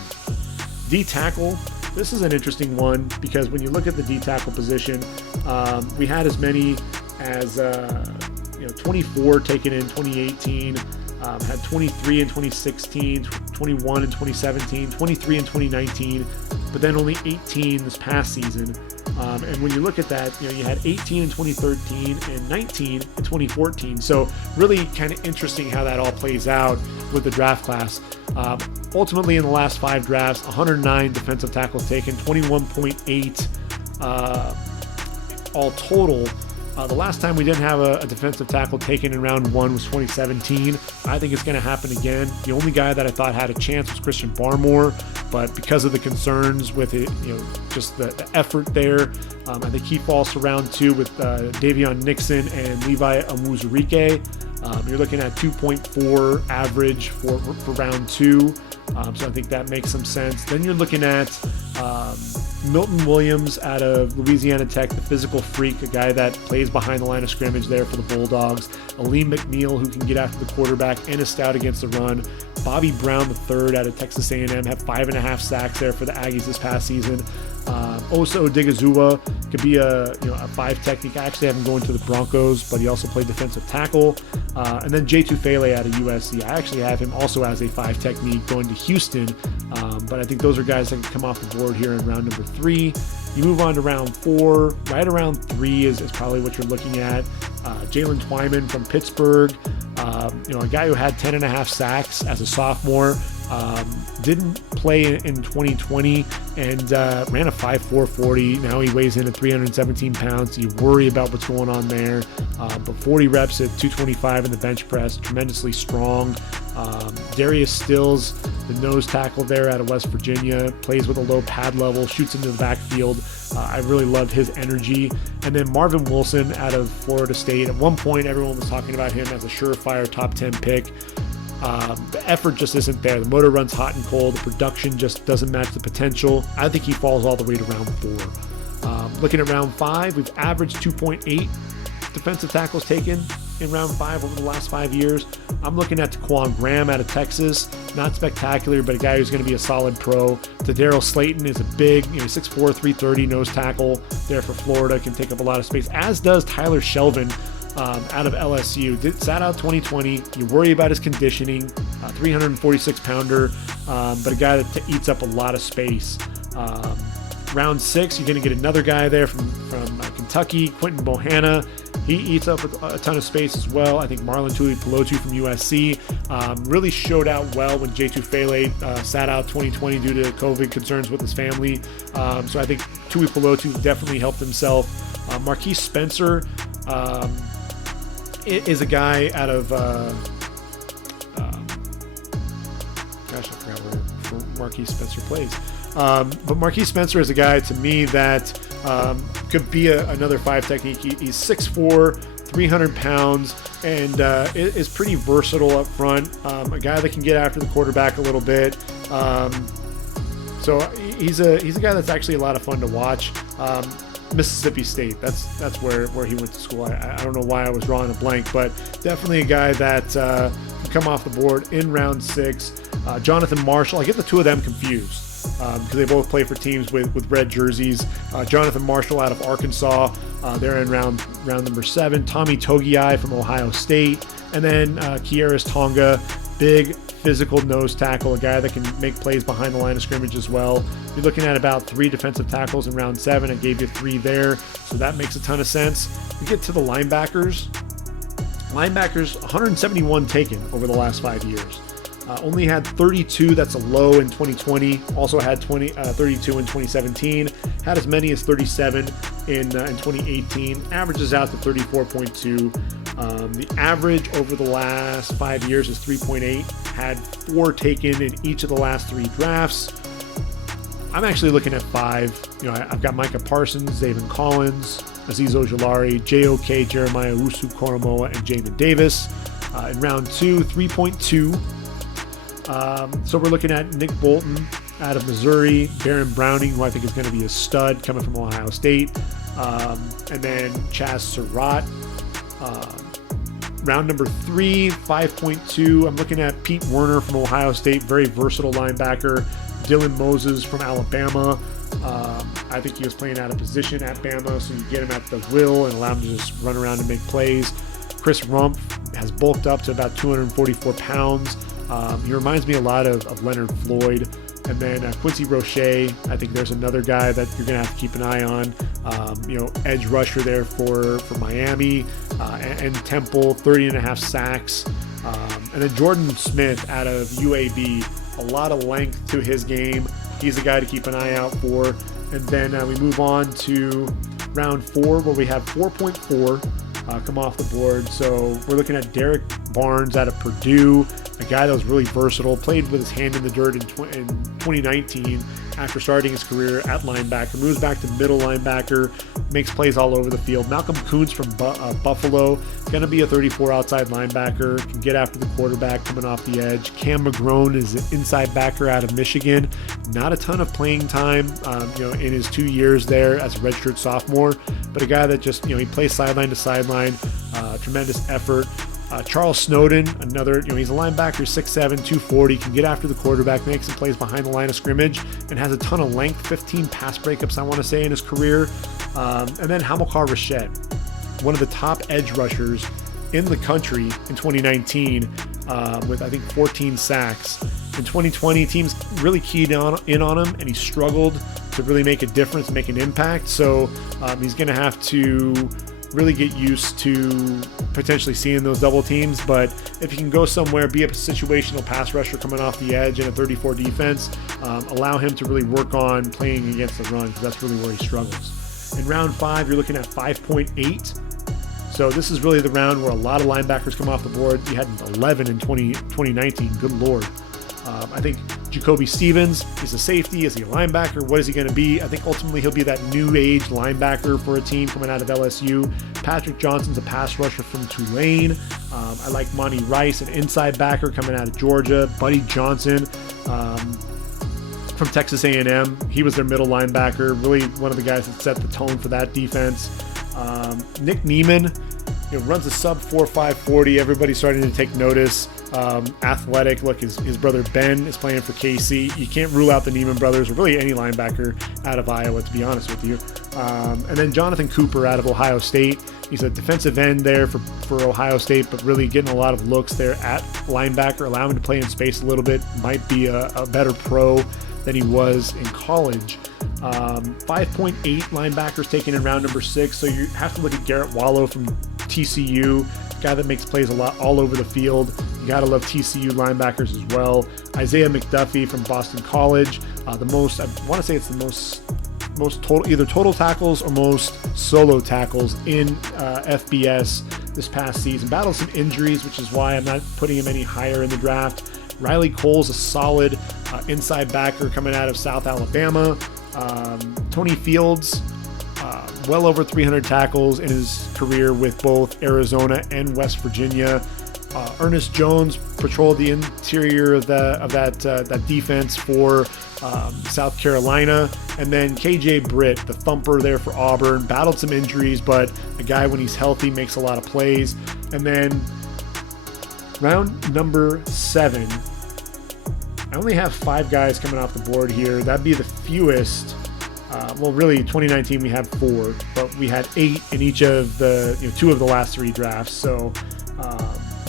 D tackle. This is an interesting one because when you look at the D tackle position, we had as many as 24 taken in 2018. Had 23 in 2016, 21 in 2017, 23 in 2019, but then only 18 this past season. And when you look at that, you had 18 in 2013 and 19 in 2014. So really kind of interesting how that all plays out with the draft class. Ultimately, in the last 5 drafts, 109 defensive tackles taken, 21.8 all total. The last time we didn't have a defensive tackle taken in round 1 was 2017. I think it's going to happen again. The only guy that I thought had a chance was Christian Barmore, but because of the concerns with it, just the effort there, I think he falls to round 2 with Davion Nixon and Levi Amuzurike. You're looking at 2.4 average for round 2. So I think that makes some sense. Then you're looking at Milton Williams out of Louisiana Tech, the physical freak, a guy that plays behind the line of scrimmage there for the Bulldogs. Aleem McNeil, who can get after the quarterback and is stout against the run. Bobby Brown III out of Texas A&M had 5.5 sacks there for the Aggies this past season. Osa Odigizua could be a 5 technique. I actually have him going to the Broncos, but he also played defensive tackle. And then J. Tufele out of USC. I actually have him also as a 5 technique going to Houston. But I think those are guys that can come off the board here in round number 3. You move on to round 4. Right around 3 is probably what you're looking at. Jalen Twyman from Pittsburgh. A guy who had 10.5 sacks as a sophomore. Didn't play in 2020 and ran a 5.4 40. Now he weighs in at 317 pounds. So you worry about what's going on there. But 40 reps at 225 in the bench press, tremendously strong. Darius Stills, the nose tackle there out of West Virginia, plays with a low pad level, shoots into the backfield. I really loved his energy. And then Marvin Wilson out of Florida State. At one point, everyone was talking about him as a surefire top 10 pick. The effort just isn't there. The motor runs hot and cold. The production just doesn't match the potential. I think he falls all the way to round 4. Looking at round 5, we've averaged 2.8 defensive tackles taken in round 5 over the last 5 years. I'm looking at Taquan Graham out of Texas. Not spectacular, but a guy who's going to be a solid pro. Daryl Slayton is a big, 6'4", 330 nose tackle there for Florida. Can take up a lot of space, as does Tyler Shelvin out of LSU. Sat out 2020. You worry about his conditioning. 346-pounder, but a guy that eats up a lot of space. Round 6, you're going to get another guy there from Kentucky, Quentin Bohanna. He eats up a ton of space as well. I think Marlon Tuipulotu from USC really showed out well when J. Tufele sat out 2020 due to COVID concerns with his family. So I think Tuipulotu definitely helped himself. Marquise Spencer is a guy out of I forgot where Marquise Spencer plays. But Marquise Spencer is a guy to me that could be another 5 technique. He's 6'4", 300 pounds, and is pretty versatile up front. A guy that can get after the quarterback a little bit. So he's a guy that's actually a lot of fun to watch. Mississippi State, that's where he went to school. I don't know why I was drawing a blank, but definitely a guy that can come off the board in round 6. Jonathan Marshall, I get the two of them confused because they both play for teams with red jerseys. Jonathan Marshall out of Arkansas, they're in round number 7. Tommy Togiai from Ohio State, and then Kieris Tonga, big physical nose tackle, a guy that can make plays behind the line of scrimmage as well. You're looking at about 3 defensive tackles in round 7. I gave you 3 there, so that makes a ton of sense. We get to the linebackers. 171 taken over the last 5 years. Only had 32, that's a low in 2020. Also had 32 in 2017. Had as many as 37 in 2018. Averages out to 34.2. The average over the last 5 years is 3.8. Had 4 taken in each of the last 3 drafts. I'm actually looking at 5. I've got Micah Parsons, David Collins, Azeez Ojulari, JOK, Jeremiah Owusu-Koramoah, and Jamin Davis. In round 2, 3.2. So we're looking at Nick Bolton out of Missouri, Baron Browning, who I think is going to be a stud coming from Ohio State, and then Chaz Surratt. Round number 3, 5.2. I'm looking at Pete Werner from Ohio State, very versatile linebacker. Dylan Moses from Alabama. I think he was playing out of position at Bama, so you get him at the will and allow him to just run around and make plays. Chris Rumpf has bulked up to about 244 pounds. He reminds me a lot of Leonard Floyd. And then Quincy Roche, I think there's another guy that you're going to have to keep an eye on. Edge rusher there for Miami. And Temple, 30.5 sacks. And then Jordan Smith out of UAB, a lot of length to his game. He's a guy to keep an eye out for. And then we move on to round 4, where we have 4.4 come off the board. So we're looking at Derek Barnes out of Purdue, a guy that was really versatile, played with his hand in the dirt in 2019 after starting his career at linebacker, moves back to middle linebacker, makes plays all over the field. Malcolm Kuntz from Buffalo, going to be a 34 outside linebacker, can get after the quarterback coming off the edge. Cam McGrone is an inside backer out of Michigan. Not a ton of playing time, in his 2 years there as a redshirt sophomore, but a guy that just, he plays sideline to sideline, tremendous effort. Charles Snowden, another, he's a linebacker, 6'7", 240, can get after the quarterback, make some plays behind the line of scrimmage, and has a ton of length, 15 pass breakups, I want to say, in his career. And then Hamilcar Rashed, one of the top edge rushers in the country in 2019, with, I think, 14 sacks. In 2020, teams really keyed in on him, and he struggled to really make a difference, make an impact. So he's going to have to really get used to potentially seeing those double teams. But if you can go somewhere, be a situational pass rusher coming off the edge in a 34 defense, allow him to really work on playing against the run, because that's really where he struggles. In round 5, you're looking at 5.8. So this is really the round where a lot of linebackers come off the board. You had 11 in 2019. Good Lord. I think Jacoby Stevens is a safety. Is he a linebacker? What is he going to be? I think ultimately he'll be that new age linebacker for a team coming out of LSU. Patrick Johnson's a pass rusher from Tulane. I like Monty Rice, an inside backer coming out of Georgia. Buddy Johnson from Texas A&M. He was their middle linebacker. Really one of the guys that set the tone for that defense. Nick Neiman, runs a sub 4.5 40. Everybody's starting to take notice. Athletic. Look, his brother Ben is playing for KC. You can't rule out the Neiman brothers, or really any linebacker out of Iowa, to be honest with you. And then Jonathan Cooper out of Ohio State. He's a defensive end there for Ohio State, but really getting a lot of looks there at linebacker, allowing him to play in space a little bit. Might be a better pro than he was in college. 5.8 linebackers taken in round number 6. So you have to look at Garrett Wallow from TCU, guy that makes plays a lot all over the field. You got to love TCU linebackers as well. Isaiah McDuffie from Boston College. I want to say it's the most total, either total tackles or most solo tackles in FBS this past season. Battled some injuries, which is why I'm not putting him any higher in the draft. Riley Cole's a solid inside backer coming out of South Alabama. Tony Fields, well over 300 tackles in his career with both Arizona and West Virginia. Ernest Jones patrolled the interior of that defense for South Carolina. And then KJ Britt, the thumper there for Auburn, battled some injuries, but a guy when he's healthy makes a lot of plays. And then round number 7, I only have 5 guys coming off the board here. That'd be the fewest. Really, 2019 we had 4, but we had 8 in each of the 2 of the last 3 drafts. So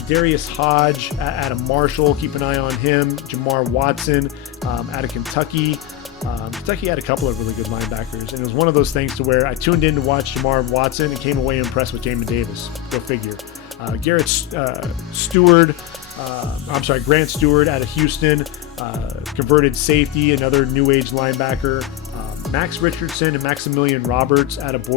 Darius Hodge out of Marshall, keep an eye on him. Jamar Watson out of Kentucky. Kentucky had a couple of really good linebackers, and it was one of those things to where I tuned in to watch Jamar Watson and came away impressed with Jamin Davis. Go figure. Garrett Stewart Grant Stewart out of Houston, converted safety, another new age linebacker. Max Richardson and Maximilian Roberts out of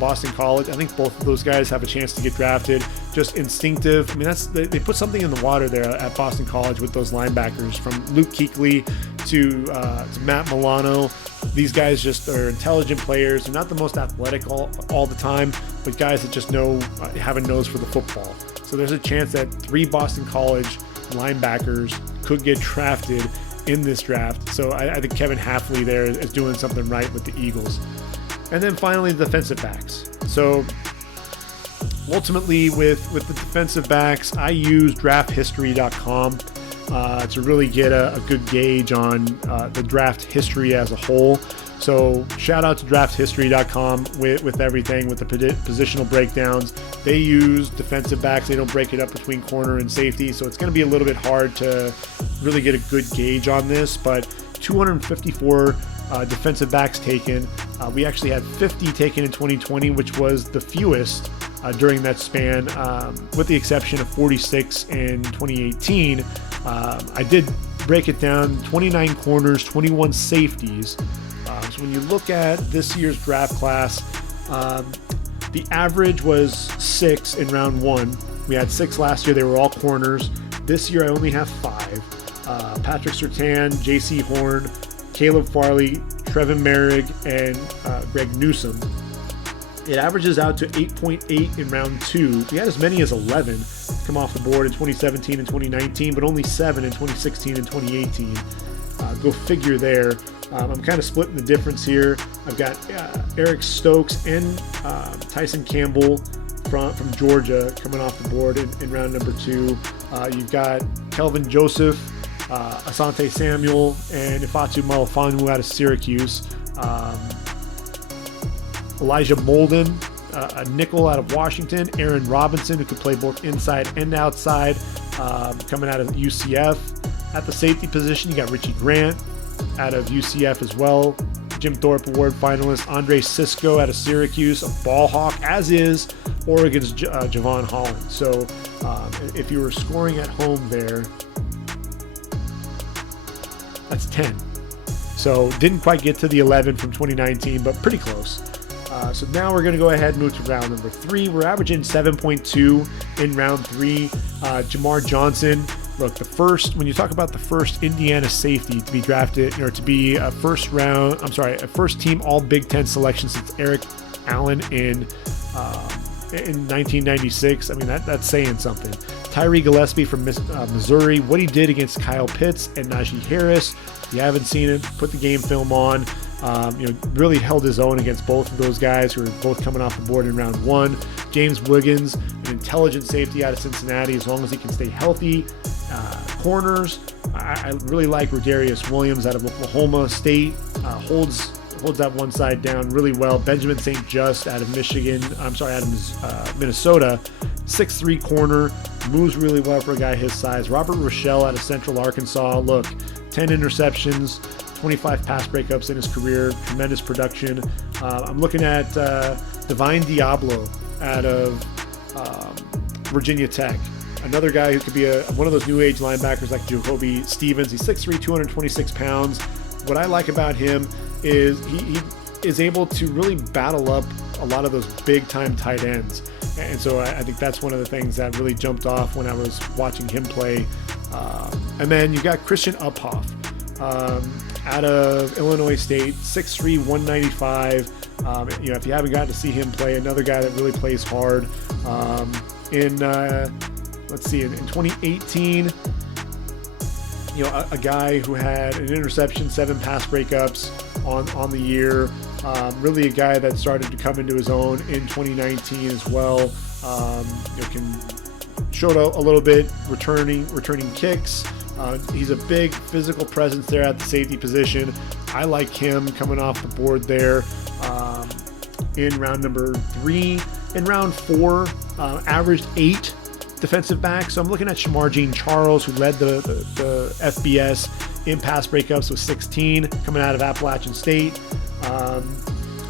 Boston College. I think both of those guys have a chance to get drafted. Just instinctive. I mean, they put something in the water there at Boston College with those linebackers, from Luke Kuechly to Matt Milano. These guys just are intelligent players. They're not the most athletic all the time, but guys that just have a nose for the football. So there's a chance that 3 Boston College linebackers could get drafted in this draft. So I think Kevin Hafley there is doing something right with the Eagles. And then finally, the defensive backs. So ultimately with the defensive backs, I use drafthistory.com to really get a good gauge on the draft history as a whole. So shout out to drafthistory.com with everything, with the positional breakdowns. They use defensive backs. They don't break it up between corner and safety. So it's going to be a little bit hard to really get a good gauge on this, but 254 defensive backs taken. We actually had 50 taken in 2020, which was the fewest during that span, with the exception of 46 in 2018. I did break it down, 29 corners, 21 safeties. So when you look at this year's draft class, the average was 6 in round 1. We had 6 last year. They were all corners. This year I only have 5. Patrick Surtain, J.C. Horn, Caleb Farley, Trevin Merrick, and Greg Newsome. It averages out to 8.8 in round 2. We had as many as 11 come off the board in 2017 and 2019, but only 7 in 2016 and 2018. Go figure there. I'm kind of splitting the difference here. I've got Eric Stokes and Tyson Campbell from Georgia coming off the board in round number 2. You've got Kelvin Joseph, Asante Samuel, and Ifeatu Melifonwu out of Syracuse. Elijah Molden, a nickel out of Washington. Aaron Robinson, who could play both inside and outside, coming out of UCF. At the safety position, you got Richie Grant out of UCF as well. Jim Thorpe Award finalist Andre Sisco out of Syracuse, a ball hawk, as is Oregon's Javon Holland. So if you were scoring at home there, that's 10. So didn't quite get to the 11 from 2019, but pretty close. So now we're going to go ahead and move to round number 3. We're averaging 7.2 in round 3. Jamar Johnson. Look, when you talk about the first Indiana safety to be drafted, or to be a first team all Big Ten selection since Eric Allen in 1996. I mean, that's saying something. Tyree Gillespie from Missouri, what he did against Kyle Pitts and Najee Harris. If you haven't seen it, put the game film on. Really held his own against both of those guys who are both coming off the board in round 1. James Wiggins, an intelligent safety out of Cincinnati, as long as he can stay healthy. Corners, I really like Rodarius Williams out of Oklahoma State. Holds that one side down really well. Benjamin St. Just out of Minnesota, 6'3" corner, moves really well for a guy his size. Robert Rochelle out of Central Arkansas. Look, 10 interceptions, 25 pass breakups in his career, tremendous production. I'm looking at Divine Diablo out of Virginia Tech. Another guy who could be one of those new age linebackers like Jacoby Stevens. He's 6'3", 226 pounds. What I like about him is he is able to really battle up a lot of those big time tight ends. And so I think that's one of the things that really jumped off when I was watching him play. And then you've got Christian Uphoff out of Illinois State, 6'3", 195. If you haven't gotten to see him play, another guy that really plays hard. In 2018, a guy who had an interception, 7 pass breakups on the year. Really a guy that started to come into his own in 2019 as well. Showed a little bit returning kicks. He's a big physical presence there at the safety position. I like him coming off the board there in round number 3. In round 4, averaged 8 defensive backs. So I'm looking at Shamar Jean-Charles, who led the FBS in pass breakups with 16, coming out of Appalachian State.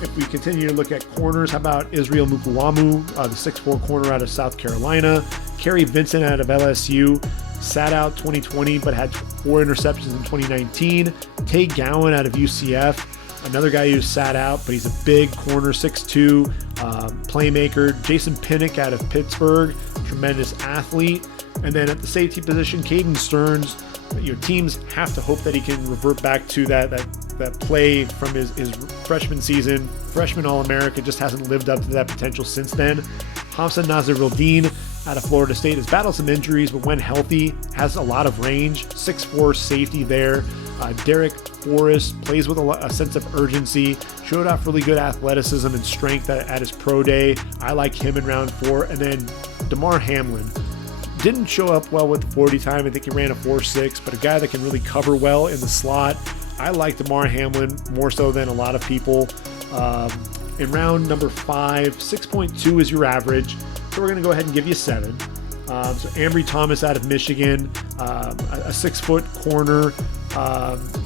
If we continue to look at corners, how about Israel Mukuamu, the 6'4" corner out of South Carolina? Kerry Vincent out of LSU, sat out 2020, but had 4 interceptions in 2019. Tay Gowan out of UCF, another guy who sat out, but he's a big corner, 6'2", playmaker. Jason Pinnock out of Pittsburgh, tremendous athlete. And then at the safety position, Caden Stearns. Your teams have to hope that he can revert back to that play from his freshman season. Freshman All-America, just hasn't lived up to that potential since then. Hamza Nasir-Eldin out of Florida State has battled some injuries, but when healthy, has a lot of range. 6'4" safety there. Derek Forrest plays with a sense of urgency, showed off really good athleticism and strength at his pro day. I like him in round 4. And then Damar Hamlin. Didn't show up well with the 40 time. I think he ran a 4.6, but a guy that can really cover well in the slot. I like Damar Hamlin more so than a lot of people. In round number 5, 6.2 is your average. So we're going to go ahead and give you 7. So Ambry Thomas out of Michigan, a 6-foot corner,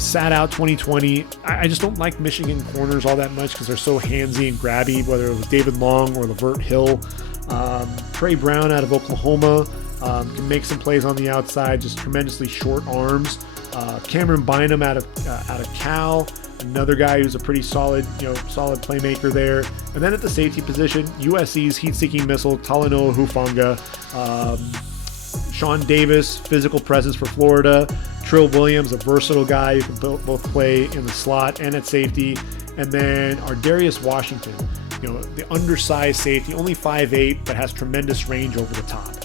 sat out 2020. I just don't like Michigan corners all that much because they're so handsy and grabby, whether it was David Long or Lavert Hill. Trey Brown out of Oklahoma. Can make some plays on the outside, just tremendously short arms. Cameron Bynum out of Cal, another guy who's a pretty solid playmaker there. And then at the safety position, USC's heat-seeking missile, Talanoa Hufanga. Sean Davis, physical presence for Florida. Trill Williams, a versatile guy who can both play in the slot and at safety. And then Ardarius Washington, the undersized safety, only 5'8", but has tremendous range over the top.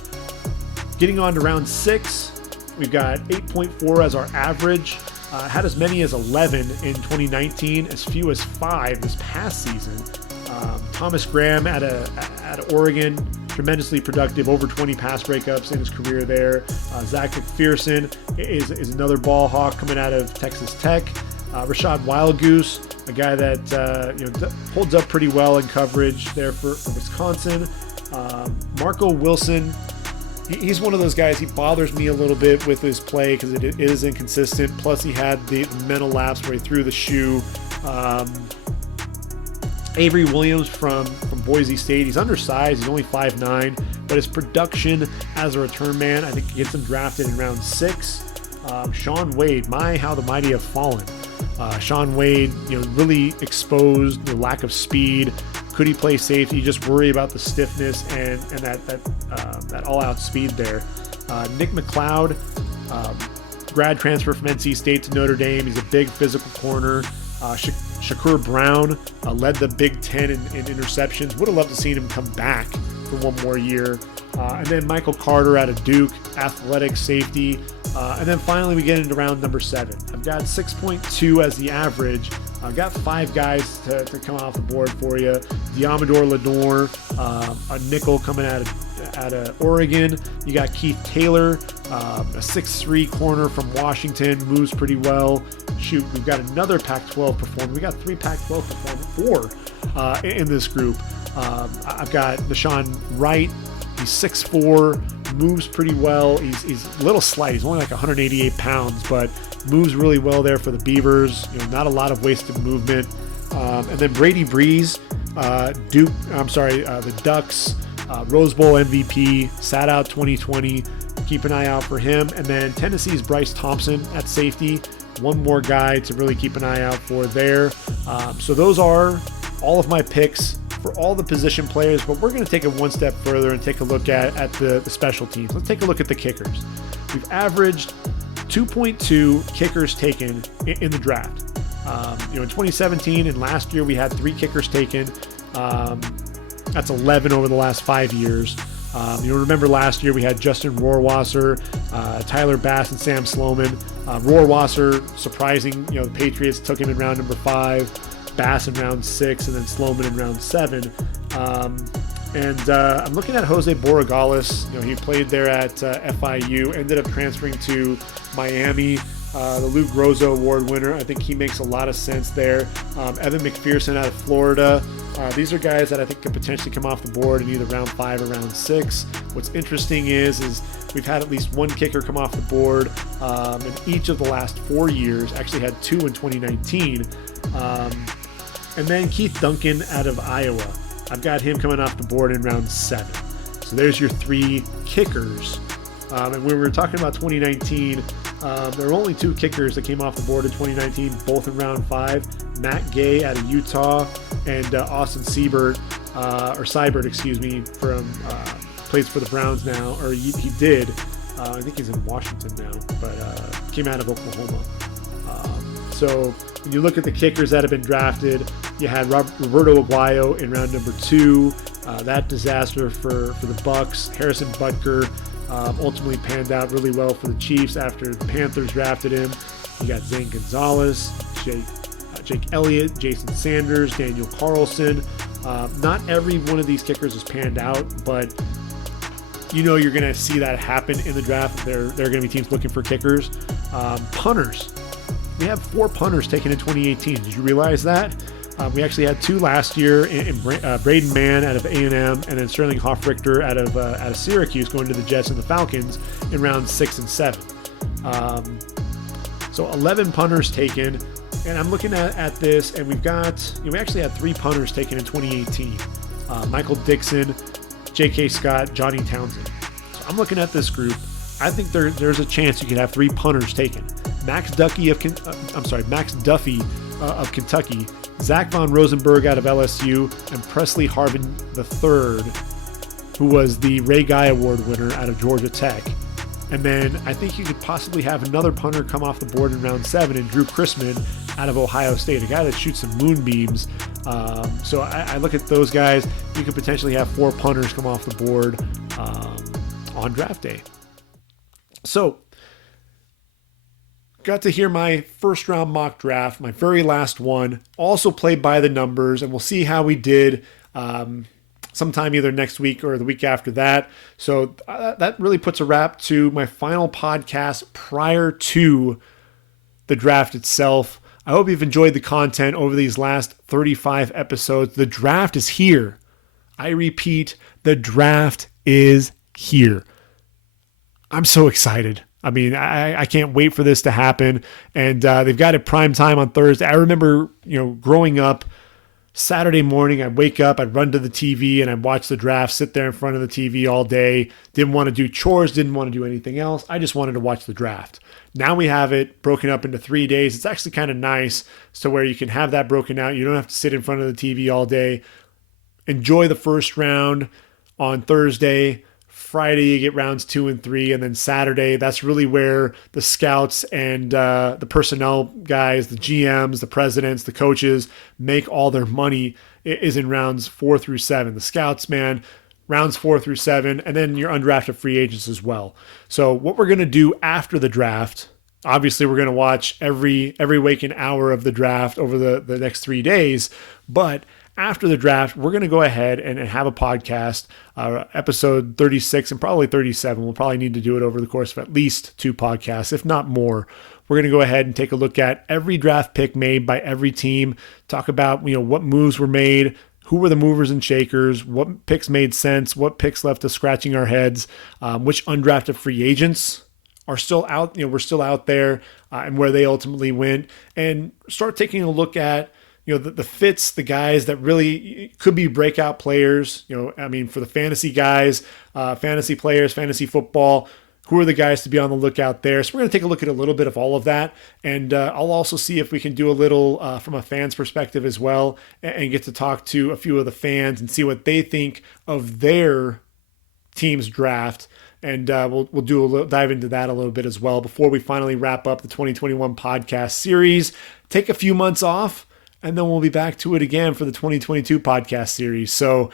Getting on to round 6, we've got 8.4 as our average. Had as many as 11 in 2019, as few as 5 this past season. Thomas Graham out of Oregon, tremendously productive, over 20 pass breakups in his career there. Zach McPherson is another ball hawk coming out of Texas Tech. Rashad Wildgoose, a guy that holds up pretty well in coverage there for Wisconsin. Marco Wilson. He's one of those guys, he bothers me a little bit with his play because it is inconsistent. Plus, he had the mental lapse where he threw the shoe. Avery Williams from Boise State. He's undersized. He's only 5'9", but his production as a return man, I think, gets him drafted in round 6. Sean Wade, how the mighty have fallen. Sean Wade, really exposed the lack of speed. Could he play safety? You just worry about the stiffness and that all-out speed there. Nick McLeod, grad transfer from NC State to Notre Dame. He's a big physical corner. Shakur Brown led the Big Ten in interceptions. Would have loved to see him come back for one more year. And then Michael Carter out of Duke, athletic safety. And then finally we get into round number 7. I've got 6.2 as the average. I've got 5 guys to come off the board for you. Diamador Lenore, a nickel coming out of Oregon. You got Keith Taylor, a 6'3" corner from Washington, moves pretty well. Shoot, we've got another Pac-12 performer. We got 3 Pac-12 performers, 4 in this group. I've got Deshaun Wright. He's 6'4", moves pretty well. He's a little slight. He's only like 188 pounds, but moves really well there for the Beavers. Not a lot of wasted movement. And then Brady Breeze, the Ducks, Rose Bowl MVP, sat out 2020. Keep an eye out for him. And then Tennessee's Bryce Thompson at safety. One more guy to really keep an eye out for there. So those are all of my picks for all the position players, but we're going to take it one step further and take a look at the special teams. Let's take a look at the kickers. We've averaged 2.2 kickers taken in the draft. In 2017 and last year, we had 3 kickers taken. That's 11 over the last 5 years. Remember last year we had Justin Rohrwasser, Tyler Bass, and Sam Sloman. Rohrwasser, surprising, the Patriots took him in round number 5. Bass in round 6, and then Sloman in round 7. I'm looking at Jose Borregales. He played there at FIU, ended up transferring to Miami. The Lou Groza Award winner. I think he makes a lot of sense there. Evan McPherson out of Florida. These are guys that I think could potentially come off the board in either round 5 or round 6. What's interesting is we've had at least 1 kicker come off the board in each of the last 4 years. Actually had 2 in 2019. And then Keith Duncan out of Iowa. I've got him coming off the board in round 7. So there's your 3 kickers And when we were talking about 2019, there were only 2 kickers that came off the board in 2019, both in round 5. Matt Gay out of Utah and Austin Seibert, from plays for the Browns now, or he did. I think he's in Washington now, but came out of Oklahoma. So when you look at the kickers that have been drafted, you had Roberto Aguayo in round number 2. That disaster for the Bucs. Harrison Butker ultimately panned out really well for the Chiefs after the Panthers drafted him. You got Zane Gonzalez, Jake Elliott, Jason Sanders, Daniel Carlson. Not every one of these kickers has panned out, but you're going to see that happen in the draft. There are going to be teams looking for kickers. Punters. We have 4 punters taken in 2018. Did you realize that? We actually had 2 last year in Braden Mann out of A&M, and then Sterling Hoffrichter out of Syracuse, going to the Jets and the Falcons in rounds 6 and 7. So 11 punters taken, and I'm looking at this, and we actually had 3 punters taken in 2018. Michael Dixon, J.K. Scott, Johnny Townsend. So I'm looking at this group. I think there's a chance you could have 3 punters taken. Max Duffy of Kentucky, Zach Von Rosenberg out of LSU, and Presley Harvin III, who was the Ray Guy Award winner out of Georgia Tech. And then I think you could possibly have another punter come off the board in round 7, and Drew Chrisman out of Ohio State, a guy that shoots some moonbeams. So I look at those guys. You could potentially have 4 punters come off the board on draft day. So got to hear my first round mock draft, my very last one, also played by the numbers, and we'll see how we did sometime either next week or the week after that. So that really puts a wrap to my final podcast prior to the draft itself. I hope you've enjoyed the content over these last 35 episodes. The draft is here. I repeat, the draft is here. I'm so excited. I mean, I can't wait for this to happen. And they've got it prime time on Thursday. I remember, growing up, Saturday morning, I'd wake up, I'd run to the TV, and I'd watch the draft, sit there in front of the TV all day. Didn't want to do chores, didn't want to do anything else. I just wanted to watch the draft. Now we have it broken up into 3 days. It's actually kind of nice so where you can have that broken out. You don't have to sit in front of the TV all day. Enjoy the first round on Thursday. Friday, you get rounds 2 and 3, and then Saturday, that's really where the scouts and the personnel guys, the GMs, the presidents, the coaches make all their money, is in rounds 4 through 7. The scouts, man, rounds 4 through 7, and then your undrafted free agents as well. So what we're going to do after the draft, obviously we're going to watch every waking hour of the draft over the next 3 days, but after the draft, we're going to go ahead and have a podcast, episode 36 and probably 37. We'll probably need to do it over the course of at least 2 podcasts, if not more. We're going to go ahead and take a look at every draft pick made by every team, talk about what moves were made, who were the movers and shakers, what picks made sense, what picks left us scratching our heads, which undrafted free agents are still out, we're still out there, and where they ultimately went, and start taking a look at the fits, the guys that really could be breakout players, for the fantasy guys, fantasy players, fantasy football, who are the guys to be on the lookout there. So we're going to take a look at a little bit of all of that. And I'll also see if we can do a little from a fan's perspective as well, and get to talk to a few of the fans and see what they think of their team's draft. And we'll dive into that a little bit as well before we finally wrap up the 2021 podcast series, take a few months off, and then we'll be back to it again for the 2022 podcast series. So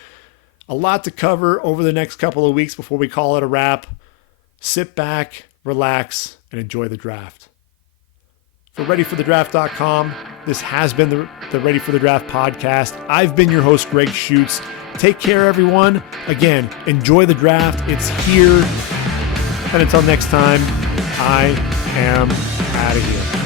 a lot to cover over the next couple of weeks before we call it a wrap. Sit back, relax, and enjoy the draft. For ReadyForTheDraft.com, this has been the Ready for the Draft podcast. I've been your host, Gregg Schutze. Take care, everyone. Again, enjoy the draft. It's here. And until next time, I am out of here.